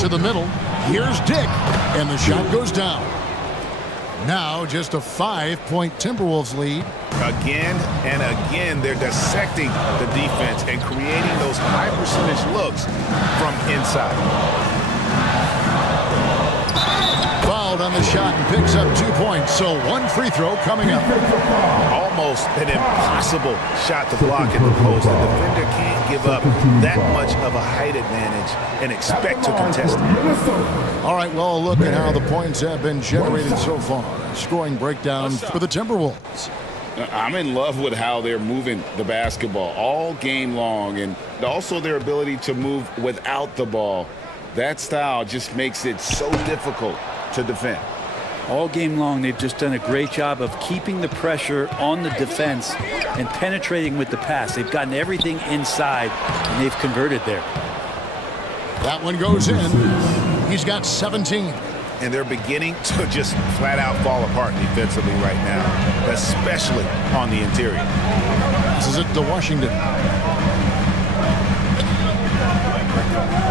To the middle, here's Dick, and the shot goes down. Now just a 5-point Timberwolves lead. Again and again, they're dissecting the defense and creating those high percentage looks from inside. Fouled on the shot and picks up 2 points, so 1 free throw coming up. Almost an impossible shot to block in the post. The defender can't give up that much of a height advantage and expect to contest it. All right, well, look at how the points have been generated so far. Scoring breakdown for the Timberwolves. I'm in love with how they're moving the basketball all game long, and also their ability to move without the ball. That style just makes it so difficult to defend. All game long, they've just done a great job of keeping the pressure on the defense and penetrating with the pass. They've gotten everything inside, and they've converted there. That one goes in. He's got 17. And they're beginning to just flat out fall apart defensively right now, especially on the interior. This is it to Washington.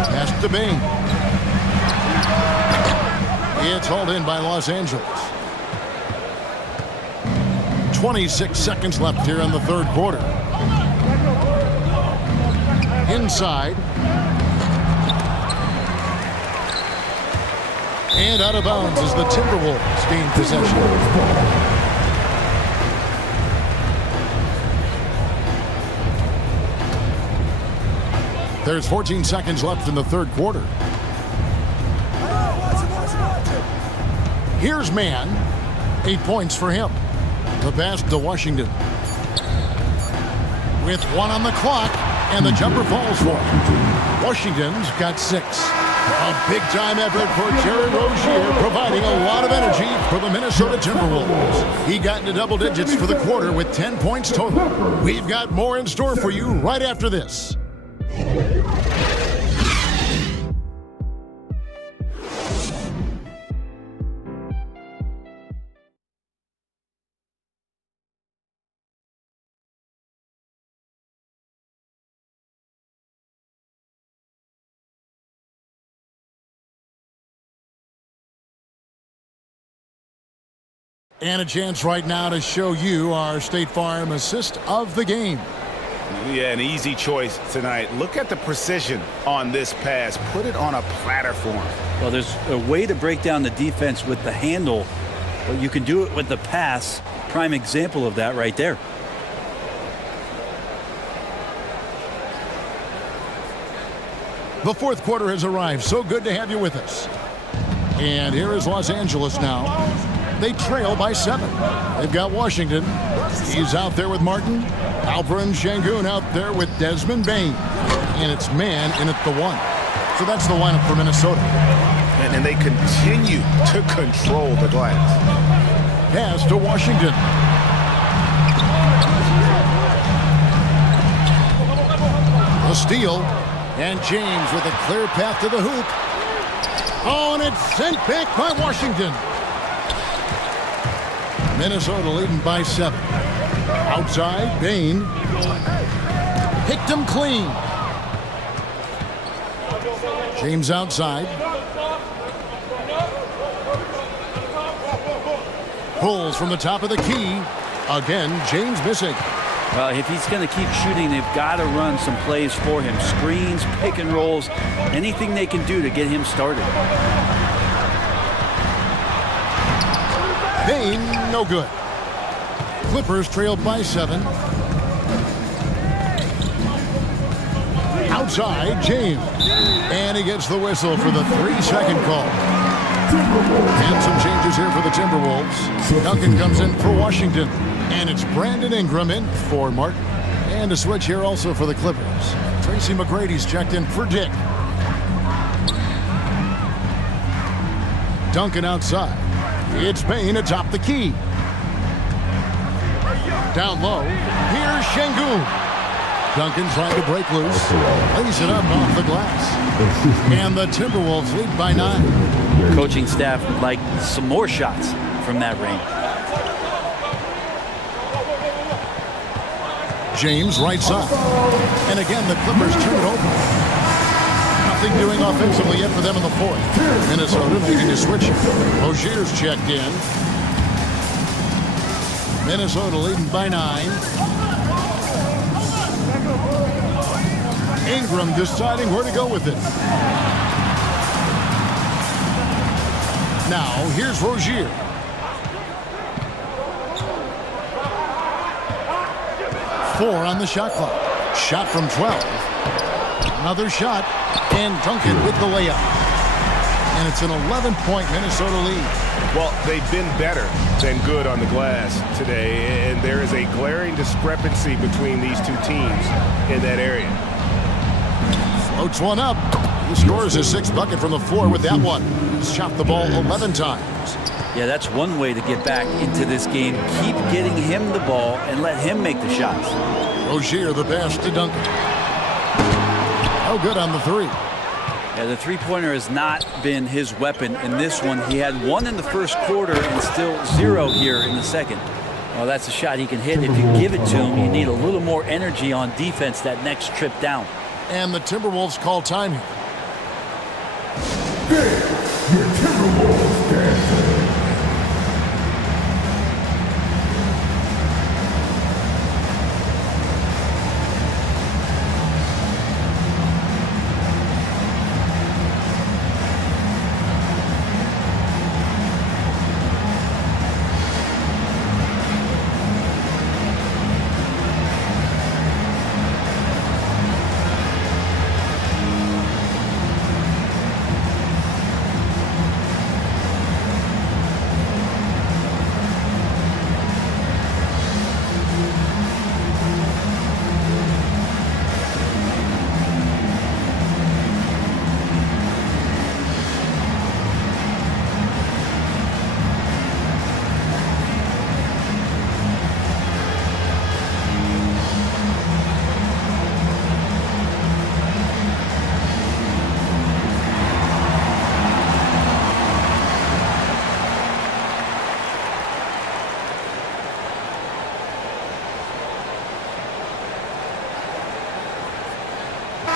Pass to Bain. It's hauled in by Los Angeles. 26 seconds left here in the 3rd quarter. Inside. And out of bounds as the Timberwolves gain possession. There's 14 seconds left in the 3rd quarter. Here's Mann. 8 points for him. The pass to Washington. With 1 on the clock, and the jumper falls for him. Washington's got 6. A big-time effort for Terry Rozier, providing a lot of energy for the Minnesota Timberwolves. He got into double digits for the quarter with 10 points total. We've got more in store for you right after this. And a chance right now to show you our State Farm assist of the game. Yeah, an easy choice tonight. Look at the precision on this pass. Put it on a platter for him. Well, there's a way to break down the defense with the handle, but you can do it with the pass. Prime example of that right there. The fourth quarter has arrived. So good to have you with us. And here is Los Angeles now. They trail by 7. They've got Washington. He's out there with Martin. Alperen Sengun out there with Desmond Bain. And it's man in at the 1. So that's the lineup for Minnesota. And they continue to control the glass. Pass to Washington. A steal. And James with a clear path to the hoop. Oh, and it's sent back by Washington. Minnesota leading by 7. Outside, Bain. Picked him clean. James outside. Pulls from the top of the key. Again, James missing. Well, if he's going to keep shooting, they've got to run some plays for him. Screens, pick and rolls, anything they can do to get him started. Bain, no good. Clippers trailed by 7. Outside, James. And he gets the whistle for the 3-second call. And some changes here for the Timberwolves. Duncan comes in for Washington. And it's Brandon Ingram in for Martin. And a switch here also for the Clippers. Tracy McGrady's checked in for Dick. Duncan outside. It's Bain atop the key. Down low. Here's Sengun. Duncan trying to break loose. Lays it up off the glass. And the Timberwolves lead by 9. Coaching staff would like some more shots from that range. James right side. And again, the Clippers turn it over. Nothing doing offensively yet for them in the 4th. Minnesota making a switch. Rozier's checked in. Minnesota leading by 9. Ingram deciding where to go with it. Now, here's Rozier. Four on the shot clock. Shot from 12. Another shot. And Duncan with the layup. And it's an 11-point Minnesota lead. Well, they've been better than good on the glass today, and there is a glaring discrepancy between these two teams in that area. Floats one up. He scores his 6th bucket from the floor with that one. He's shot the ball 11 times. Yeah, that's one way to get back into this game. Keep getting him the ball and let him make the shots. Rozier the pass to Duncan. Oh, good on the 3. Yeah, the three-pointer has not been his weapon in this one. He had 1 in the first quarter and still 0 here in the second. Well, that's a shot he can hit. If you give it to him, you need a little more energy on defense that next trip down. And the Timberwolves call time here. Your Timberwolves dancing.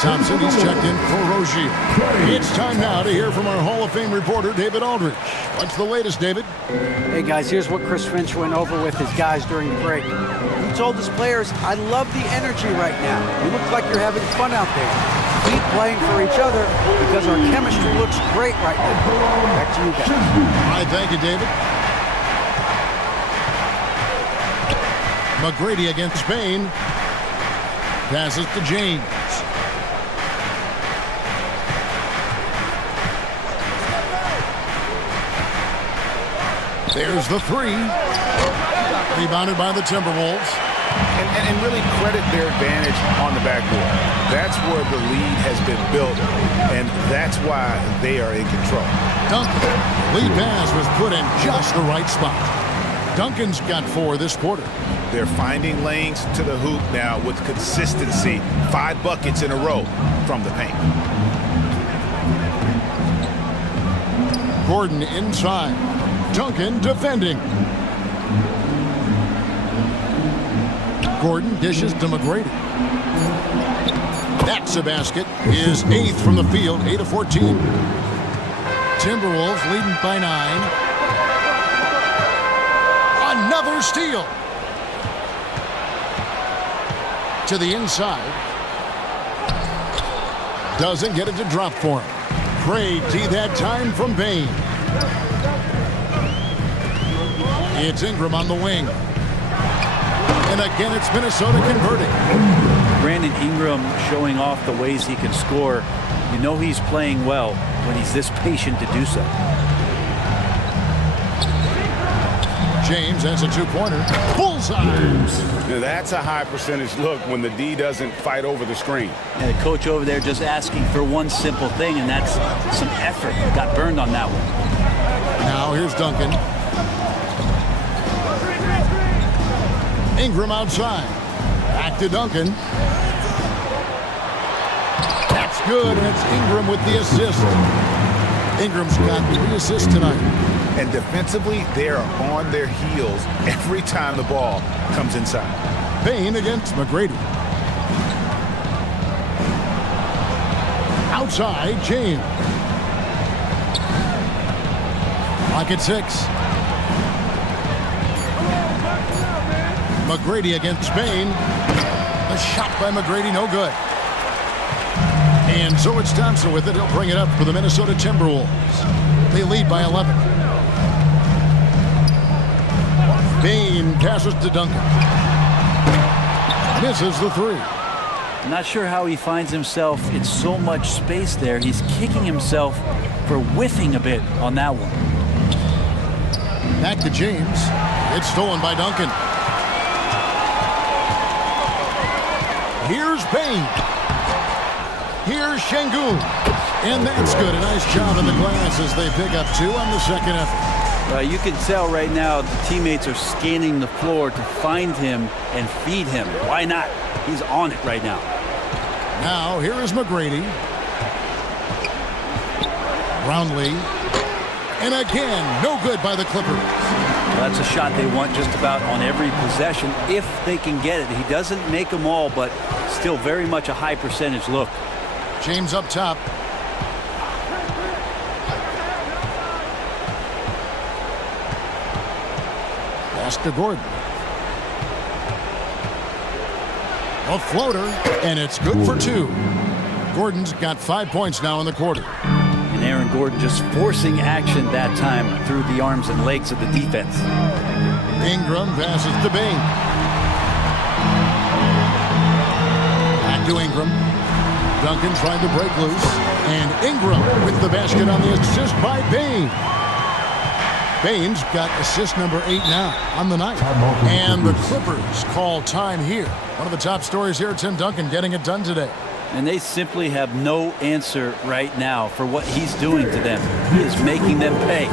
Thompson, he's checked in for Rozier. It's time now to hear from our Hall of Fame reporter, David Aldridge. What's the latest, David? Hey, guys, here's what Chris Finch went over with his guys during the break. He told his players, I love the energy right now. You look like you're having fun out there. Keep playing for each other because our chemistry looks great right now. Back to you guys. All right, thank you, David. McGrady against Spain. Passes to James. There's the three. Rebounded by the Timberwolves. And really credit their advantage on the backboard. That's where the lead has been built, and that's why they are in control. Duncan. Lead pass was put in just the right spot. Duncan's got 4 this quarter. They're finding lanes to the hoop now with consistency. 5 buckets in a row from the paint. Gordon inside. Duncan defending. Gordon dishes to McGrady. That's a basket. His 8th from the field, 8 of 14. Timberwolves leading by 9. Another steal. To the inside. Doesn't get it to drop for him. Craig T that time from Bain. It's Ingram on the wing. And again, it's Minnesota converting. Brandon Ingram showing off the ways he can score. You know he's playing well when he's this patient to do so. James has a 2-pointer. Bullseye. Now that's a high percentage look when the D doesn't fight over the screen. And the coach over there just asking for one simple thing, and that's some effort. Got burned on that one. Now here's Duncan. Ingram outside. Back to Duncan. That's good, and it's Ingram with the assist. Ingram's got 3 assists tonight. And defensively, they are on their heels every time the ball comes inside. Bain against McGrady. Outside, James. Lock at 6. McGrady against Spain. A shot by McGrady, no good. And so it's Thompson with it. He'll bring it up for the Minnesota Timberwolves. They lead by 11. Bain passes to Duncan. Misses the 3. I'm not sure how he finds himself in so much space there. He's kicking himself for whiffing a bit on that one. Back to James. It's stolen by Duncan. Here's Bain. Here's Şengün. And that's good. A nice job on the glass as they pick up 2 on the second effort. You can tell right now the teammates are scanning the floor to find him and feed him. Why not? He's on it right now. Now here is McGrady. Brownlee. And again, no good by the Clippers. Well, that's a shot they want just about on every possession if they can get it. He doesn't make them all, but still very much a high percentage look. James up top. Pass to Gordon. A floater, and it's good for 2. Gordon's got 5 points now in the quarter. And Aaron Gordon just forcing action that time through the arms and legs of the defense. Ingram passes to Bain. Back to Ingram. Duncan trying to break loose. And Ingram with the basket on the assist by Bain. Bain's got assist number 8 now on the night. And the Clippers call time here. One of the top stories here, Tim Duncan getting it done today. And they simply have no answer right now for what he's doing to them. He is making them pay.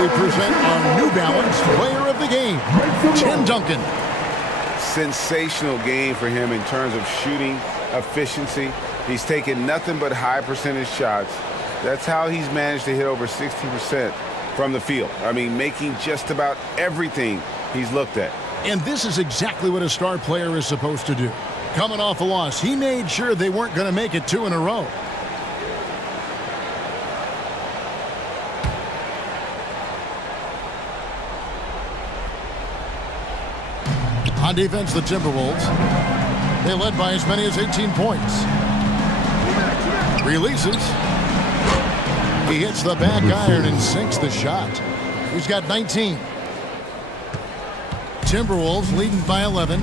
We present our New Balance Player of the Game, Tim Duncan. Sensational game for him in terms of shooting efficiency. He's taken nothing but high percentage shots. That's how he's managed to hit over 60% from the field. I mean, making just about everything he's looked at. And this is exactly what a star player is supposed to do. Coming off a loss, he made sure they weren't going to make it 2 in a row. On defense, the Timberwolves. They led by as many as 18 points. Releases. He hits the back iron and sinks the shot. He's got 19. Timberwolves leading by 11.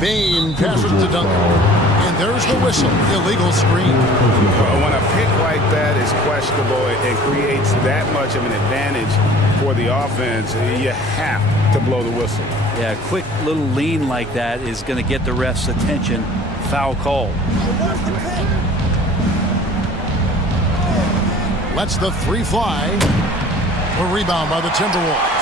Bane passes to Duncan. And there's the whistle. Illegal screen. When a pick like that is questionable and creates that much of an advantage for the offense, you have to blow the whistle. Yeah, a quick little lean like that is going to get the ref's attention. Foul call. Lets the 3 fly. A rebound by the Timberwolves.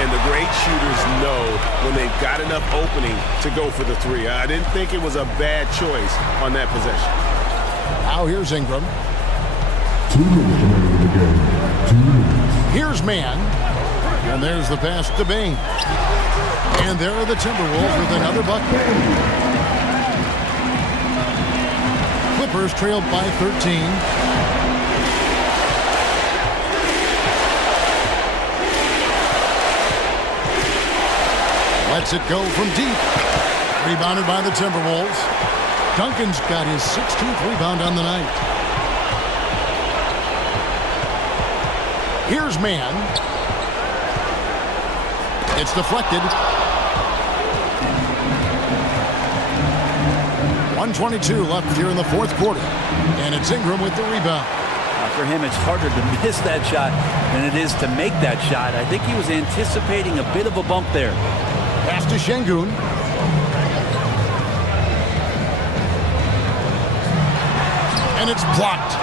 And the great shooters know when they've got enough opening to go for the 3. I didn't think it was a bad choice on that possession. Now here's Ingram. 2 minutes remaining in the game. 2 minutes. Here's Mann. And there's the pass to Bane. And there are the Timberwolves with another bucket. Clippers trailed by 13. Lets it go from deep. Rebounded by the Timberwolves. Duncan's got his 16th rebound on the night. Here's Mann. It's deflected. 1:22 left here in the fourth quarter. And it's Ingram with the rebound. For him, it's harder to miss that shot than it is to make that shot. I think he was anticipating a bit of a bump there. Pass to Şengün. And it's blocked.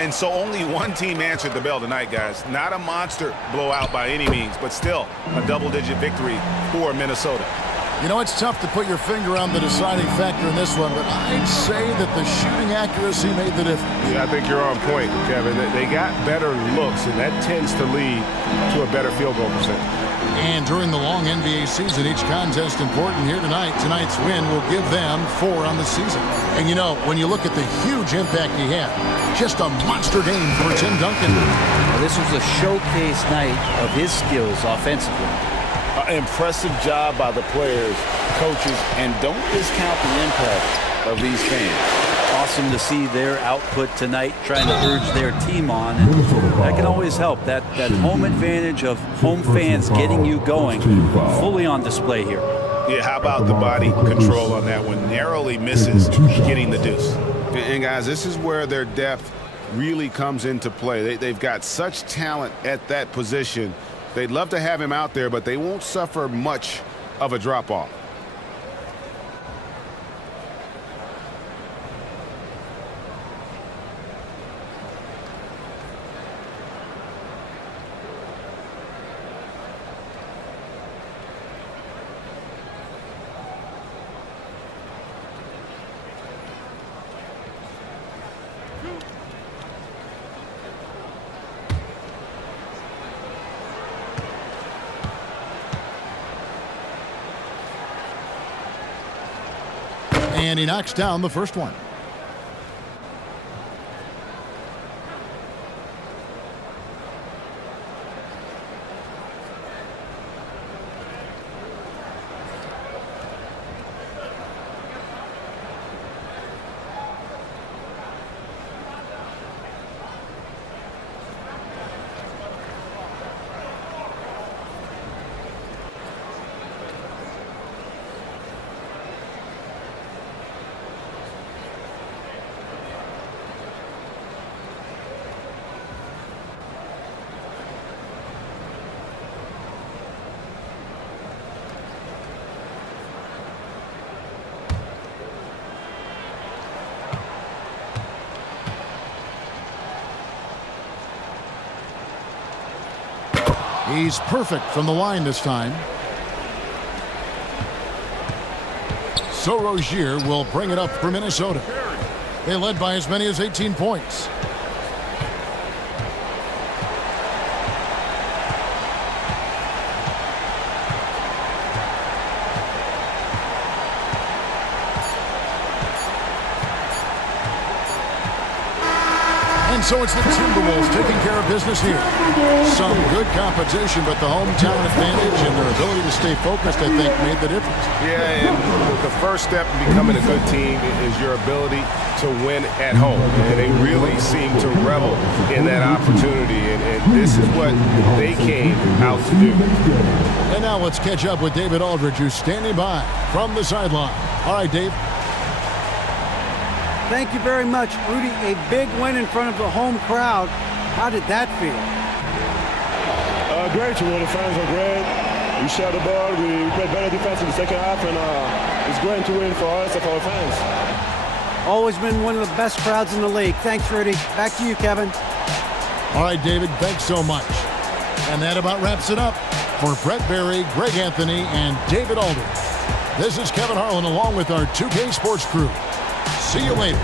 And so only one team answered the bell tonight, guys. Not a monster blowout by any means, but still a double-digit victory for Minnesota. You know, it's tough to put your finger on the deciding factor in this one, but I'd say that the shooting accuracy made the difference. Yeah, I think you're on point, Kevin. They got better looks, and that tends to lead to a better field goal percentage. And during the long NBA season, each contest important here tonight. Tonight's win will give them 4 on the season. And you know, when you look at the huge impact he had, just a monster game for Tim Duncan. Well, this was a showcase night of his skills offensively. Impressive job by the players, coaches, and don't discount the impact of these fans. Awesome to see their output tonight, trying to urge their team on. And that can always help. That home advantage of home fans getting you going, fully on display here. Yeah, how about the body control on that one? Narrowly misses getting the deuce. And guys, this is where their depth really comes into play. They've got such talent at that position. They'd love to have him out there, but they won't suffer much of a drop-off. And he knocks down the first one. He's perfect from the line this time. So Rozier will bring it up for Minnesota. They led by as many as 18 points. And so it's the Timberwolves taking care of business here. Some good competition, but the hometown advantage and their ability to stay focused, I think, made the difference. Yeah, and the first step in becoming a good team is your ability to win at home. And they really seem to revel in that opportunity. And this is what they came out to do. And now let's catch up with David Aldridge, who's standing by from the sideline. All right, Dave. Thank you very much, Rudy. A big win in front of the home crowd. How did that feel? Great. The fans are great. We shared the ball. We played better defense in the second half, and it's great to win for us and for our fans. Always been one of the best crowds in the league. Thanks, Rudy. Back to you, Kevin. All right, David, thanks so much. And that about wraps it up for Brett Barry, Greg Anthony, and David Aldridge. This is Kevin Harlan along with our 2K Sports crew. See you later.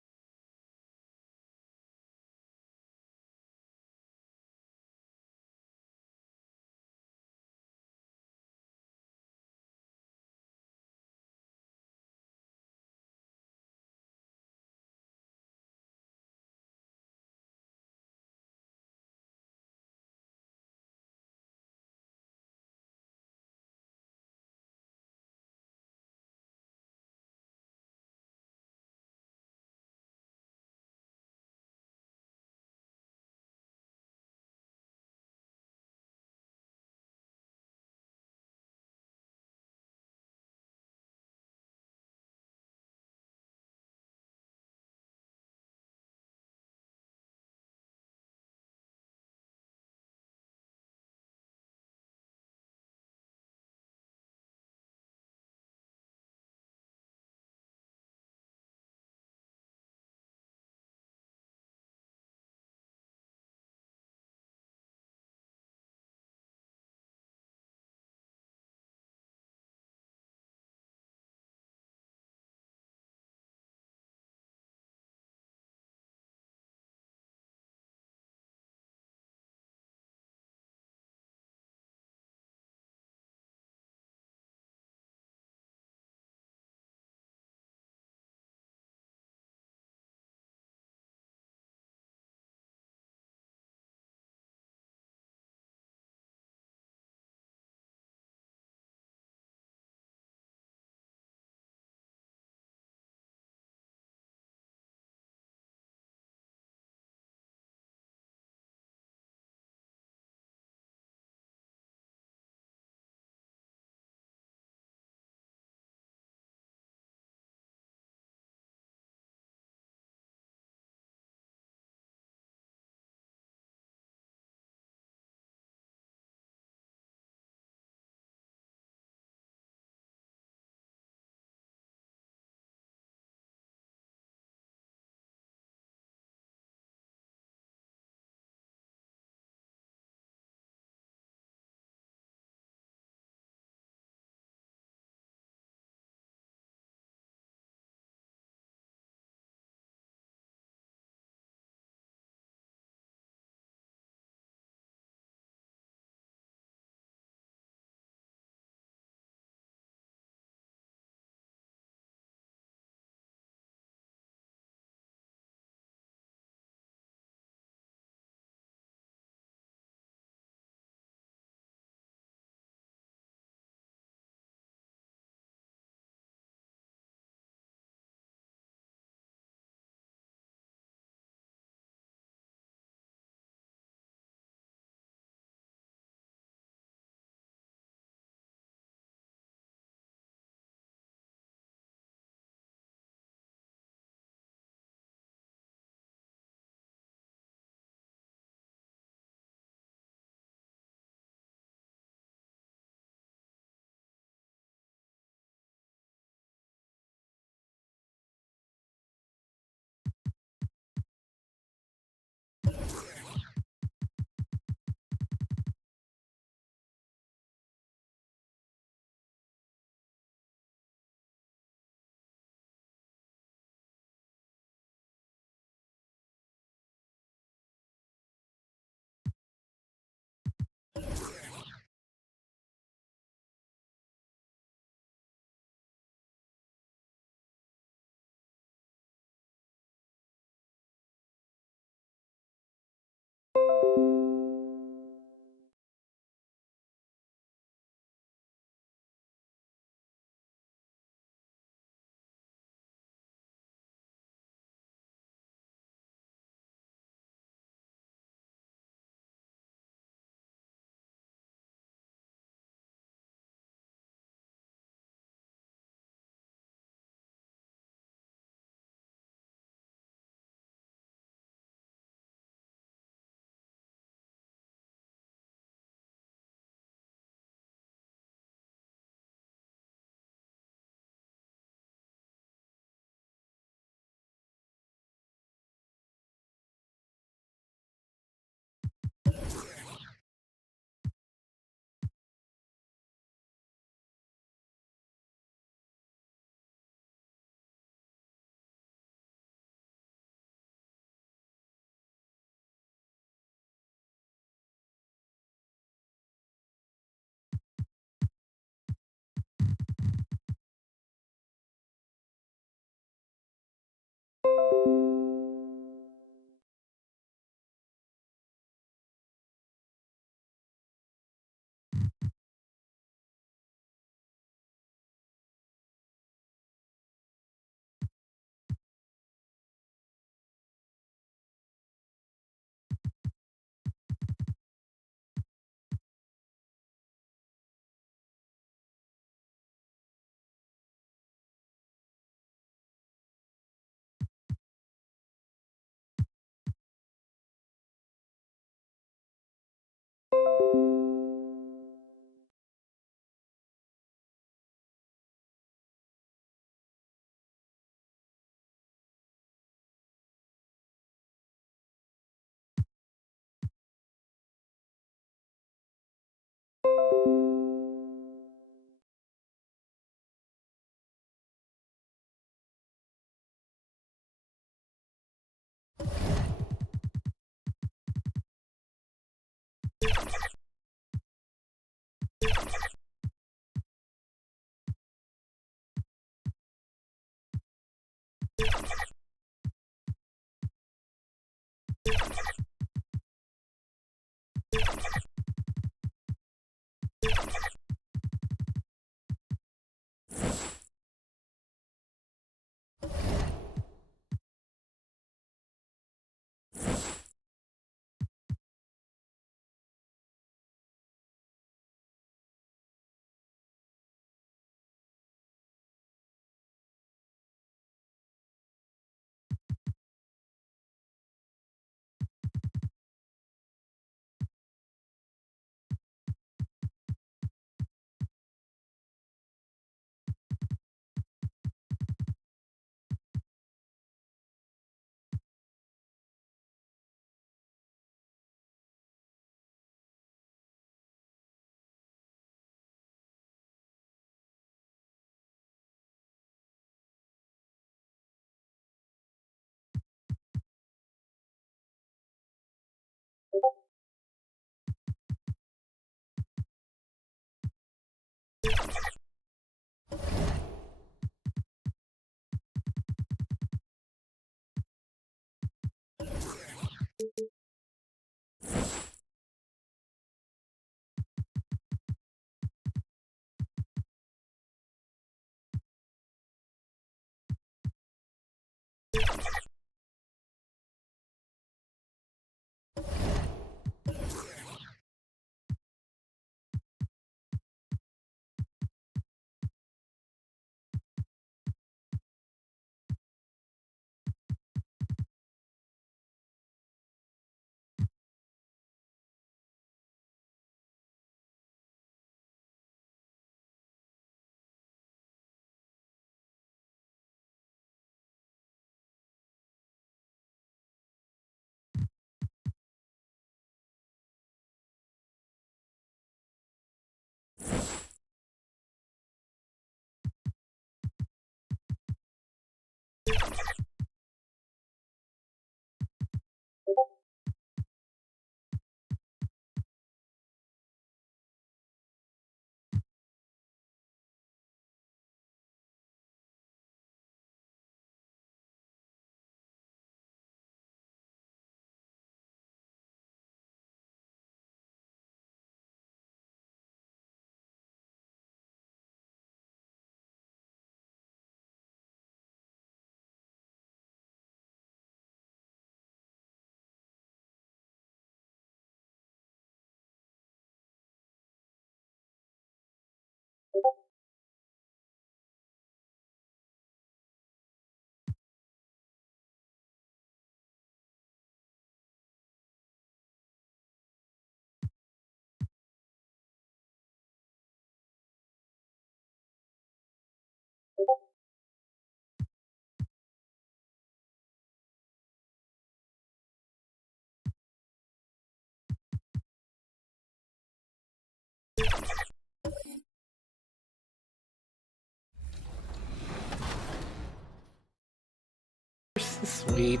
Sweet.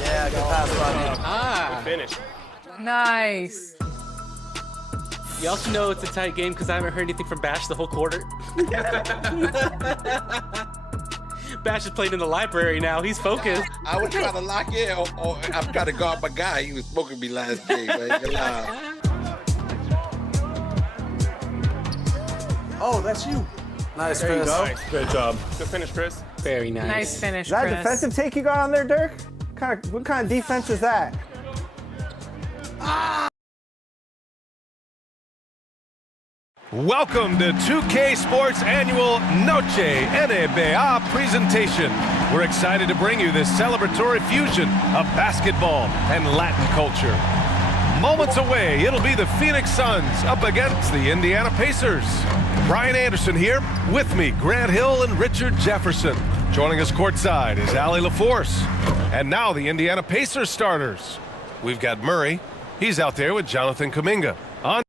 Yeah, good pass, Rodney. Ah. Good finish. Nice. You also know it's a tight game because I haven't heard anything from Bash the whole quarter. Bash is playing in the library now. He's focused. I was trying to lock in, or I'm trying to guard my guy. He was smoking me last game, man. Oh, that's you. Nice, There you Chris. go. Nice. Good job. Good finish, Chris. Very nice. Nice finish, Is that a Chris. defensive take you got on there, Dirk? What kind of defense is that? Welcome to 2K Sports Annual Noche NBA presentation. We're excited to bring you this celebratory fusion of basketball and Latin culture. Moments away, it'll be the Phoenix Suns up against the Indiana Pacers. Brian Anderson here, with me, Grant Hill and Richard Jefferson. Joining us courtside is Allie LaForce. And now the Indiana Pacers starters. We've got Murray. He's out there with Jonathan Kuminga. On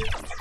it.